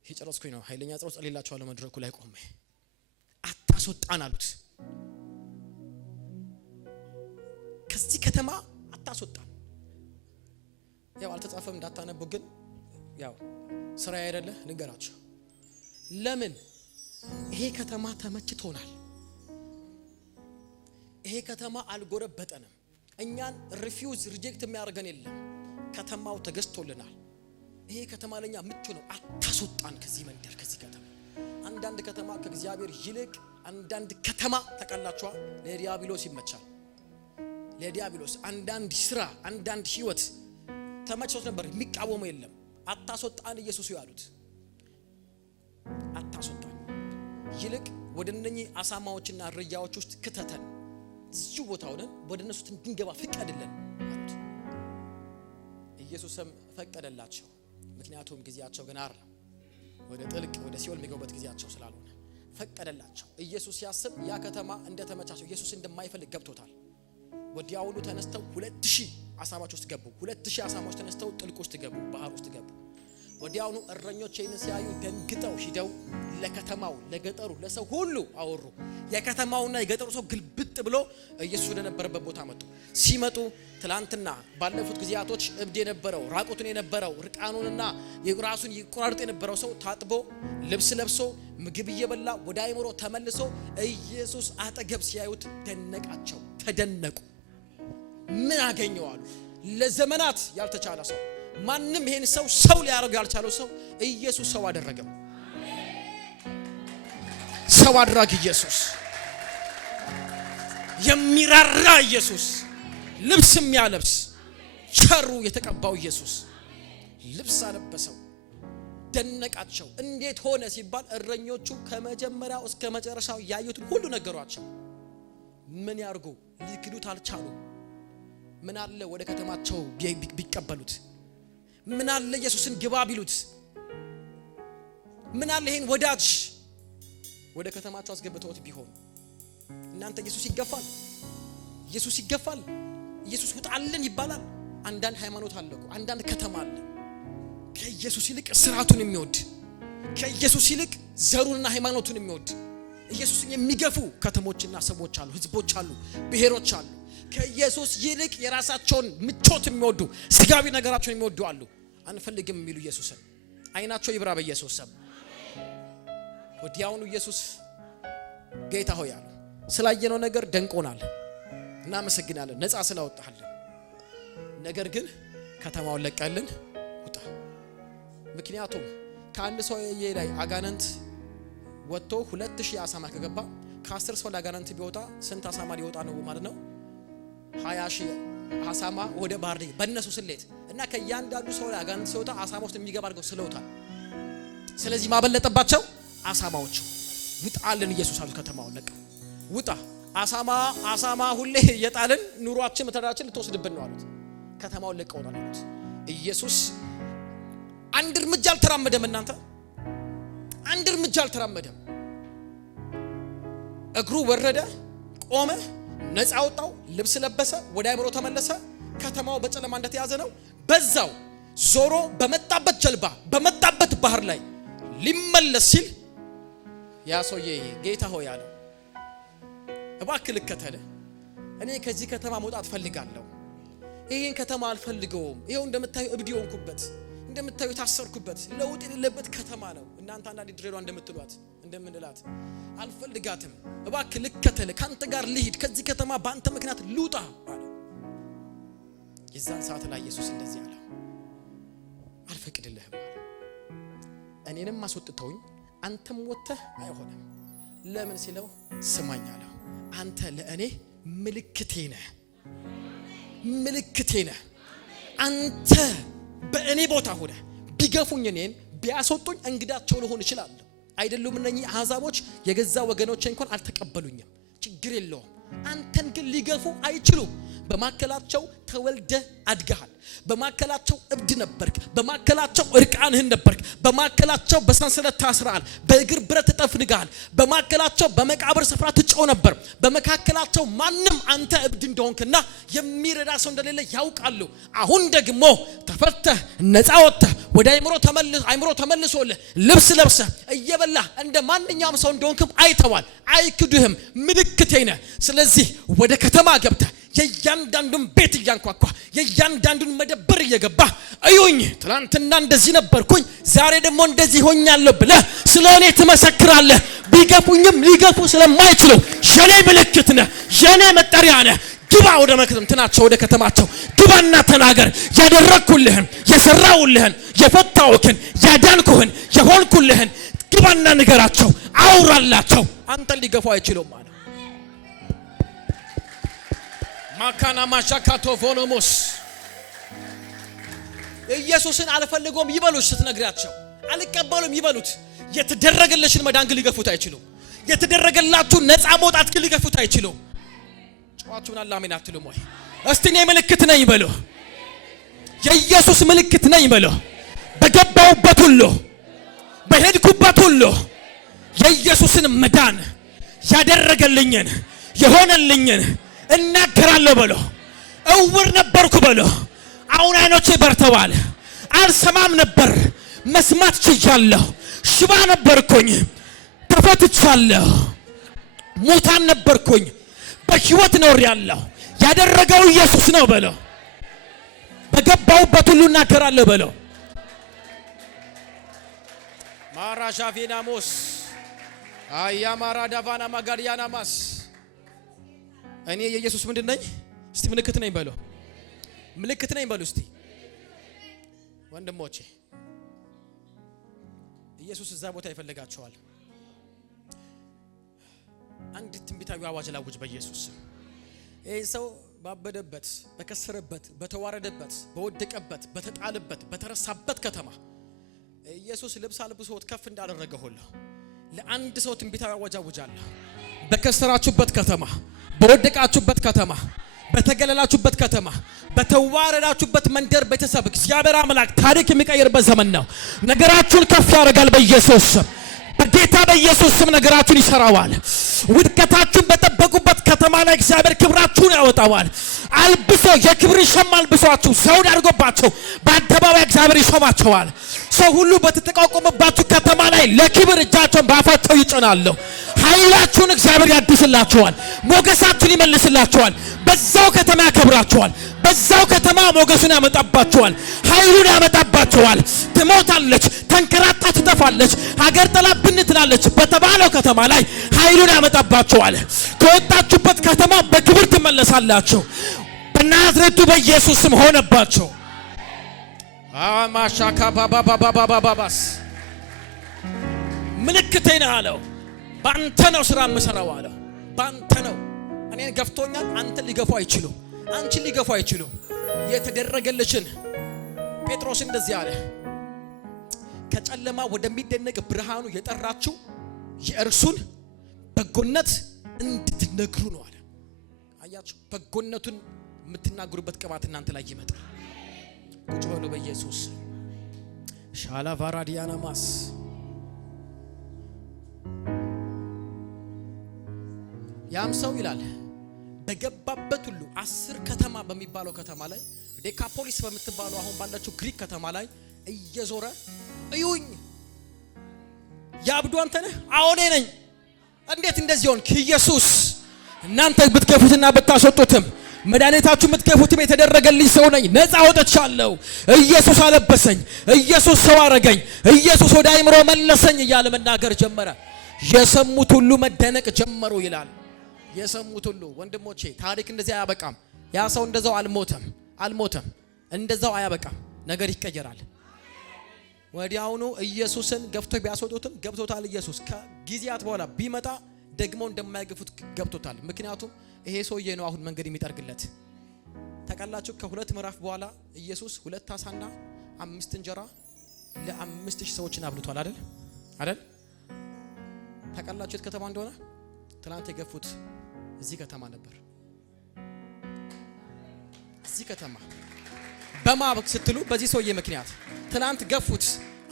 ይሄ ጨረስኩኝ ነው። ኃይለኛ ጸሎት ጸልይላችኋለሁ መድረኩ ላይ ቆሜ። አታስወጣን አሉት። ከዚህ ከተማ አታስወጣን። ያው አልተጻፈም እንዳታነቡ፣ ግን ያው ስራ አይደለ ልንገራችሁ። ለምን ይሄ ከተማ ተመችቶናል። ይሄ ከተማ አልጎረበጠንም። እኛን ሪፊውዝ ሪጀክት የሚያደርገን የለም። ከተማው ተገዝቶልናል። ይሄ ከተማ ለኛ ምቹ ነው። አታስወጣን ከዚህ መንደር፣ ከዚህ ከተማ። አንዳንድ ከተማ ከእግዚአብሔር ይልቅ አንዳንድ ከተማ ተቀላችኋል ለዲያብሎስ ይመቻል። ለዲያብሎስ አንዳንድ ስራ፣ አንዳንድ ህይወት ተመችቶት ነበር፣ የሚቃወመው የለም። አታስወጣን ኢየሱስ ያሉት አታስወጣን፣ ይልቅ ወደ እነኚህ አሳማዎችና እረያዎች ውስጥ ክተተን፣ እዚሁ ቦታ ሆነን ወደ እነሱ እንድንገባ ፍቀድልን አሉት። ኢየሱስም ፈቀደላቸው። ምክንያቱም ጊዜያቸው ገና አይደለም፣ ወደ ጥልቅ ወደ ሲኦል የሚገቡበት ጊዜያቸው ስላልሆነ ፈቀደላቸው። ኢየሱስ ሲያስብ ያ ከተማ እንደተመቻቸው ኢየሱስ እንደማይፈልግ ገብቶታል። ወዲያውኑ ተነስተው 2000 አሳማዎች ውስጥ ገቡ። 2000 አሳማዎች ተነስተው ጥልቅ ውስጥ ገቡ፣ ባህር ውስጥ ገቡ። ወዲያውኑ እረኞች ይህን ሲያዩ ደንግጠው ሂደው ለከተማው፣ ለገጠሩ፣ ለሰው ሁሉ አወሩ። የከተማውና የገጠሩ ሰው ግልብጥ ብሎ ኢየሱስ ወደ ነበረበት ቦታ መጡ። ሲመጡ ትላንትና ባለፉት ጊዜያቶች እብድ የነበረው፣ ራቁቱን የነበረው፣ ርቃኑንና የራሱን ይቆራርጥ የነበረው ሰው ታጥቦ ልብስ ለብሶ ምግብ እየበላ ወደ አይምሮ ተመልሶ ኢየሱስ አጠገብ ሲያዩት ደነቃቸው፣ ተደነቁ። ምን አገኘው አሉ። ለዘመናት ያልተቻለ ሰው፣ ማንም ይሄን ሰው ሊያደርግ ያልቻለው ሰው ኢየሱስ ሰው አደረገው። ሰው አድራጊ ኢየሱስ፣ የሚራራ ኢየሱስ፣ ልብስ የሚያለብስ ቸሩ የተቀባው ኢየሱስ ልብስ አለበሰው። ደነቃቸው። እንዴት ሆነ ሲባል እረኞቹ ከመጀመሪያው እስከ መጨረሻው ያዩትን ሁሉ ነገሯቸው። ምን ያርጉ? ሊክዱት አልቻሉ። ምን አለ ወደ ከተማቸው ቢቀበሉት? ምን አለ ኢየሱስን ግባ ቢሉት? ምን አለ ይሄን ወዳጅ ወደ ከተማቸው አስገብተውት ቢሆን? እናንተ ኢየሱስ ይገፋል፣ ኢየሱስ ይገፋል፣ ኢየሱስ ውጣልን ይባላል። አንዳንድ ሃይማኖት አለ እኮ፣ አንዳንድ ከተማ አለ ከኢየሱስ ይልቅ ስርዓቱን የሚወድ፣ ከኢየሱስ ይልቅ ዘሩንና ሃይማኖቱን የሚወድ፣ ኢየሱስን የሚገፉ ከተሞችና ሰዎች አሉ፣ ህዝቦች አሉ፣ ብሔሮች አሉ። ከኢየሱስ ይልቅ የራሳቸውን ምቾት የሚወዱ፣ ስጋዊ ነገራቸውን የሚወዱ አሉ። አንፈልግም የሚሉ ኢየሱስን አይናቸው ይብራ በኢየሱስ ስም። ወዲያውኑ ኢየሱስ ጌታ ሆይ አሉ ስላየነው ነገር ደንቆናል እናመሰግናለን ነፃ ስላወጣህልን ነገር ግን ከተማውን ለቀልን ውጣ ምክንያቱም ከአንድ ሰው ላይ አጋንንት ወጥቶ 2000 አሳማ ከገባ ከ10 ሰው ለአጋንንት ቢወጣ ስንት አሳማ ሊወጣ ነው ማለት ነው 20000 አሳማ ወደ ባህር በእነሱ ስሌት እና ከያንዳንዱ ሰው ላይ አጋንንት ሲወጣ አሳማ ውስጥ የሚገባ አድርገው ስለውታል ስለዚህ ማበለጠባቸው አሳማዎቹ ውጣልን ኢየሱስ አሉ ከተማውን ለቀ ውጣ አሳማ ሁሌ የጣልን ኑሯችን መተዳችን ልትወስድብን ነው አሉት ከተማውን ለቀው አሉት ኢየሱስ አንድ እርምጃ አልተራመደም እናንተ አንድ እርምጃ አልተራመደም እግሩ ወረደ ቆመ ነፃ ወጣው ልብስ ለበሰ ወደ አይምሮ ተመለሰ ከተማው በጨለማ እንደተያዘ ነው በዛው ዞሮ በመጣበት ጀልባ በመጣበት ባህር ላይ ሊመለስ ሲል ያ ሰውዬ ጌታ ሆይ አለው እባክህ ልከተለ እኔ ከዚህ ከተማ መውጣት ፈልጋለሁ ይሄን ከተማ አልፈልገውም ይሄው እንደምታዩ እብድ ሆንኩበት እንደምታዩ ታሰርኩበት ለውጥ የሌለበት ከተማ ነው እናንተ አንዳንድ ድሬዳዋ እንደምትሏት እንደምንላት አልፈልጋትም እባክህ ልከተለ ካንተ ጋር ልሂድ ከዚህ ከተማ ባንተ ምክንያት ልውጣ አለ የዛን ሰዓት ላይ ኢየሱስ እንደዚህ አለ አልፈቅድልህም እኔንም አስወጥተውኝ አንተም ወጥተህ አይሆንም ለምን ሲለው ስማኝ አለው አንተ ለእኔ ምልክቴ ነህ አንተ በእኔ ቦታ ሆነ ቢገፉኝ እኔን ቢያስወጡኝ እንግዳቸው ልሆን ይችላል አይደሉም እነኚህ አሕዛቦች የገዛ ወገኖቼ እንኳን አልተቀበሉኝም ችግር የለውም አንተን ግን ሊገፉ አይችሉም በማከላቸው ተወልደ አድገሃል በማከላቸው እብድ ነበርክ በማከላቸው እርቃንህን ነበርክ በማከላቸው በሰንሰለት ታስረሃል በእግር ብረት ተጠፍንጋል በማከላቸው በመቃብር ስፍራ ትጮህ ነበር በመካከላቸው ማንም አንተ እብድ እንደሆንክና የሚረዳ ሰው እንደሌለ ያውቃሉ አሁን ደግሞ ተፈተህ ነፃ ወጥተህ ወደ አይምሮ ተመልሶልህ ልብስ ለብሰህ እየበላህ እንደ ማንኛውም ሰው እንደሆንክም አይተዋል አይክዱህም ምልክቴ ነህ ስለዚህ ወደ ከተማ ገብተህ የያንዳንዱን ቤት እያንኳኳ የያንዳንዱን መደብር እየገባ እዩኝ ትላንትና እንደዚህ ነበርኩኝ ዛሬ ደግሞ እንደዚህ ሆኛለሁ ብለህ ስለኔ ትመሰክራለህ ቢገፉኝም ሊገፉ ስለማይችሉ የኔ ምልክት ነህ የኔ መጠሪያ ነህ ግባ ወደ መከተምትናቸው ወደ ከተማቸው ግባና ተናገር ያደረኩልህን የሰራውልህን የፈታውክን ያዳንኩህን የሆንኩልህን ግባና ንገራቸው አውራላቸው አንተ ሊገፉ አይችሉም ማለት ማካና ማሻካቶ ቮኖሞስ ኢየሱስን አልፈልገውም ይበሉሽ ስትነግራቸው አልቀበሉም ይበሉት የተደረገለሽን መዳን ግን ሊገፉት አይችሉም የተደረገላችሁ ነፃ መውጣት ግን ሊገፉት አይችሉም ጨዋቹን አላሜን አትሉም ወይ እስቲ እኔ ምልክት ነኝ በሉ የኢየሱስ ምልክት ነኝ በሉ በገባውበት ሁሉ በሄድኩበት ሁሉ የኢየሱስን መዳን ያደረገልኝን የሆነልኝን እናገራለሁ በሉ እውር ነበርኩ በሉ አሁን አይኖቼ በርተዋል አልሰማም ነበር መስማት ችያለሁ ሽባ ነበርኩኝ ተፈትቻለሁ ሙታን ነበርኩኝ በህይወት ኖሬያለሁ ያደረገው ኢየሱስ ነው በሉ በገባውበት ሁሉ እናገራለሁ በሉ ማራሻቪናሞስ አያማራዳቫና ማጋሪያናማስ እኔ የኢየሱስ ምንድን ነኝ እስቲ ምልክት ነኝ በሉ ምልክት ነኝ በሉ እስቲ ወንድሞቼ ኢየሱስ እዛ ቦታ ይፈልጋቸዋል አንድ ትንቢታዊ አዋጅ ላውጅ በኢየሱስ ይሄ ሰው ባበደበት በከሰረበት በተዋረደበት በወደቀበት በተጣለበት በተረሳበት ከተማ ኢየሱስ ልብስ አልብሶት ከፍ እንዳደረገው ሁሉ ለአንድ ሰው ትንቢታዊ አዋጅ አውጃለሁ በከሰራችሁበት ከተማ በወደቃችሁበት ከተማ በተገለላችሁበት ከተማ በተዋረዳችሁበት መንደር ቤተሰብ እግዚአብሔር አምላክ ታሪክ የሚቀይርበት ዘመን ነው ነገራችሁን ከፍ ያደርጋል በኢየሱስ በጌታ በኢየሱስ ስም ነገራችሁን ይሰራዋል ውድቀታችሁን በጠበቁበት ከተማ ላይ እግዚአብሔር ክብራችሁን ያወጣዋል አልብሶ የክብር ሸማ አልብሷችሁ ዘውድ አድርጎባችሁ በአደባባይ እግዚአብሔር ይሾማቸዋል ሰው ሁሉ በተጠቋቆመባችሁ ከተማ ላይ ለክብር እጃቸውን ባፋቸው ይጭናሉ። ኃይላችሁን እግዚአብሔር ያድስላችኋል። ሞገሳችሁን ይመልስላችኋል። በዛው ከተማ ያከብራችኋል። በዛው ከተማ ሞገሱን ያመጣባችኋል። ኃይሉን ያመጣባችኋል። ትሞታለች፣ ተንከራታ ትጠፋለች፣ ሀገር ጥላ ብን ትላለች በተባለው ከተማ ላይ ኃይሉን ያመጣባችኋል። ከወጣችሁበት ከተማ በክብር ትመለሳላችሁ። በናዝሬቱ በኢየሱስ ስም ሆነባችሁ። አማሻካ ባባባባባባባስ ምልክቴ ነው አለው። ባንተ ነው ስራ የምሰራው አለው። ባንተ ነው። እኔን ገፍቶኛል፣ አንተን ሊገፉ አይችሉም። አንቺን ሊገፉ አይችሉም። የተደረገልሽን ጴጥሮስ እንደዚህ አለ፣ ከጨለማ ወደሚደነቅ ብርሃኑ የጠራችሁ የእርሱን በጎነት እንድትነግሩ ነው አለ። አያችሁ፣ በጎነቱን የምትናገሩበት ቅባት እናንተ ላይ ይመጣል። ቁጭ በሉ በኢየሱስ ሻላ ቫራዲያና ማስ ያም ሰው ይላል በገባበት ሁሉ 10 ከተማ በሚባለው ከተማ ላይ ዴካፖሊስ በምትባለው አሁን ባላችሁ ግሪክ ከተማ ላይ እየዞረ እዩኝ፣ ያብዱ አንተ ነህ? አዎ እኔ ነኝ። እንዴት እንደዚህ ሆንክ? ኢየሱስ እናንተ ብትገፉትና ብታስወጡትም መድኃኒታችሁ የምትገፉትም የተደረገልኝ ሰው ነኝ። ነፃ ወጥቻለሁ። ኢየሱስ አለበሰኝ፣ ኢየሱስ ሰው አረገኝ፣ ኢየሱስ ወደ አይምሮ መለሰኝ እያለ መናገር ጀመረ። የሰሙት ሁሉ መደነቅ ጀመሩ ይላል። የሰሙት ሁሉ ወንድሞቼ፣ ታሪክ እንደዚህ አያበቃም። ያ ሰው እንደዛው አልሞተም። እንደዛው አያበቃም። ነገር ይቀየራል። ወዲያውኑ ኢየሱስን ገፍቶ ቢያስወጡትም ገብቶታል። ኢየሱስ ከጊዜያት በኋላ ቢመጣ ደግሞ እንደማይገፉት ገብቶታል። ምክንያቱም ይሄ ሰውዬ ነው አሁን መንገድ የሚጠርግለት። ተቀላችሁ ከሁለት ምዕራፍ በኋላ ኢየሱስ 2 ዓሣና 5 እንጀራ ለ5000 ሰዎችን አብልቷል አይደል? ተቀላችሁት ከተማ እንደሆነ ትናንት የገፉት እዚህ ከተማ ነበር። እዚህ ከተማ በማብክ ስትሉ በዚህ ሰውዬ ምክንያት ትናንት ገፉት።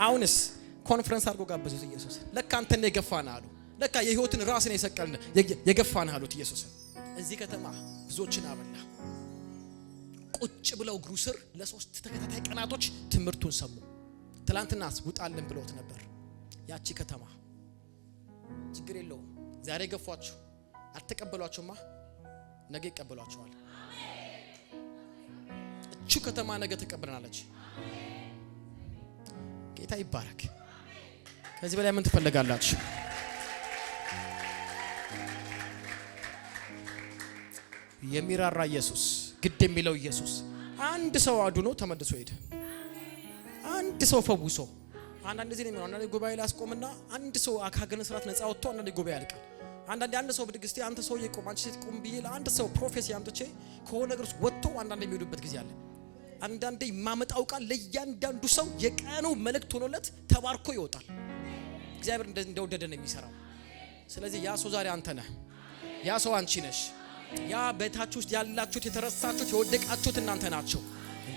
አሁንስ ኮንፈረንስ አድርጎ ጋበዙት ኢየሱስ። ለካ አንተን የገፋን አሉ። ለካ የህይወትን ራስን የሰቀልን የገፋን አሉት ኢየሱስን። እዚህ ከተማ ብዙዎችን አበላ። ቁጭ ብለው እግሩ ስር ለ3 ተከታታይ ቀናቶች ትምህርቱን ሰሙ። ትናንትናስ ውጣልን ብለውት ነበር። ያቺ ከተማ ችግር የለውም። ዛሬ ገፏችሁ አልተቀበሏችሁማ፣ ነገ ይቀበሏችኋል። እቺ ከተማ ነገ ተቀበለናለች። ጌታ ይባረክ። ከዚህ በላይ ምን ትፈልጋላችሁ? የሚራራ ኢየሱስ፣ ግድ የሚለው ኢየሱስ አንድ ሰው አድኖ ተመልሶ ሄደ። አንድ ሰው ፈውሶ አንዳንድ ጊዜ ነው። አንዳንድ ጉባኤ ላይ አስቆምና አንድ ሰው አካገነ ስራት ነፃ ወጥቶ አንዳንድ ጉባኤ ያልቃል። አንድ ሰው ብድግስቲ አንተ ሰው ይቆም አንቺ ሴት ቆም ብዬ ለአንድ ሰው ፕሮፌሲ አምጥቼ ከሆነ ነገር ወጥቶ አንዳንድ የሚሄዱበት ጊዜ አለ። አንዳንዴ ማመጣው ቃል ለእያንዳንዱ ሰው የቀኑ መልእክት ሆኖለት ተባርኮ ይወጣል። እግዚአብሔር እንደወደደ ነው የሚሰራው። ስለዚህ ያ ሰው ዛሬ አንተ ነህ። ያ ሰው አንቺ ነሽ። ያ ቤታችሁ ውስጥ ያላችሁት የተረሳችሁት የወደቃችሁት እናንተ ናችሁ።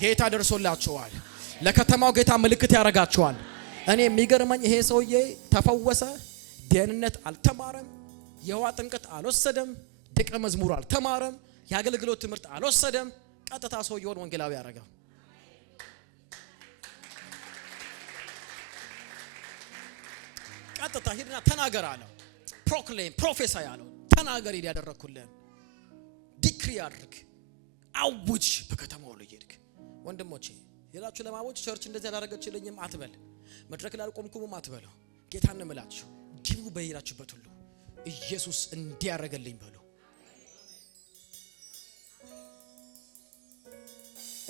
ጌታ ደርሶላችኋል። ለከተማው ጌታ ምልክት ያረጋችኋል። እኔ የሚገርመኝ ይሄ ሰውዬ ተፈወሰ፣ ደህንነት አልተማረም፣ የውሃ ጥምቀት አልወሰደም፣ ደቀ መዝሙር አልተማረም፣ የአገልግሎት ትምህርት አልወሰደም። ቀጥታ ሰውዬውን ወንጌላዊ ያረጋው። ቀጥታ ሂድና ተናገር አለው። ፕሮክሌም ፕሮፌሳይ አለው። ተናገር ሄድ ያደረኩልህ ዲክሪ አድርግ፣ አውጅ በከተማው ላይ ሄድክ። ወንድሞቼ ሌላችሁ ለማወጅ ቸርች እንደዚህ ያላረገችልኝም አትበል፣ መድረክ ላይ አልቆምኩም አትበለው። ጌታን እምላችሁ ግቡ በሄዳችሁበት ሁሉ ኢየሱስ እንዲያረጋልኝ በሉ።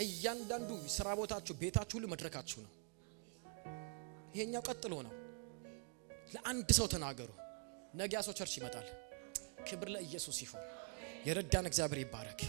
እያንዳንዱ ስራ ቦታችሁ፣ ቤታችሁ ሁሉ መድረካችሁ ነው። ይሄኛው ቀጥሎ ነው። ለአንድ ሰው ተናገሩ። ነገ ያ ሰው ቸርች ይመጣል። ክብር ለኢየሱስ ይሁን። የረዳን እግዚአብሔር ይባረክ።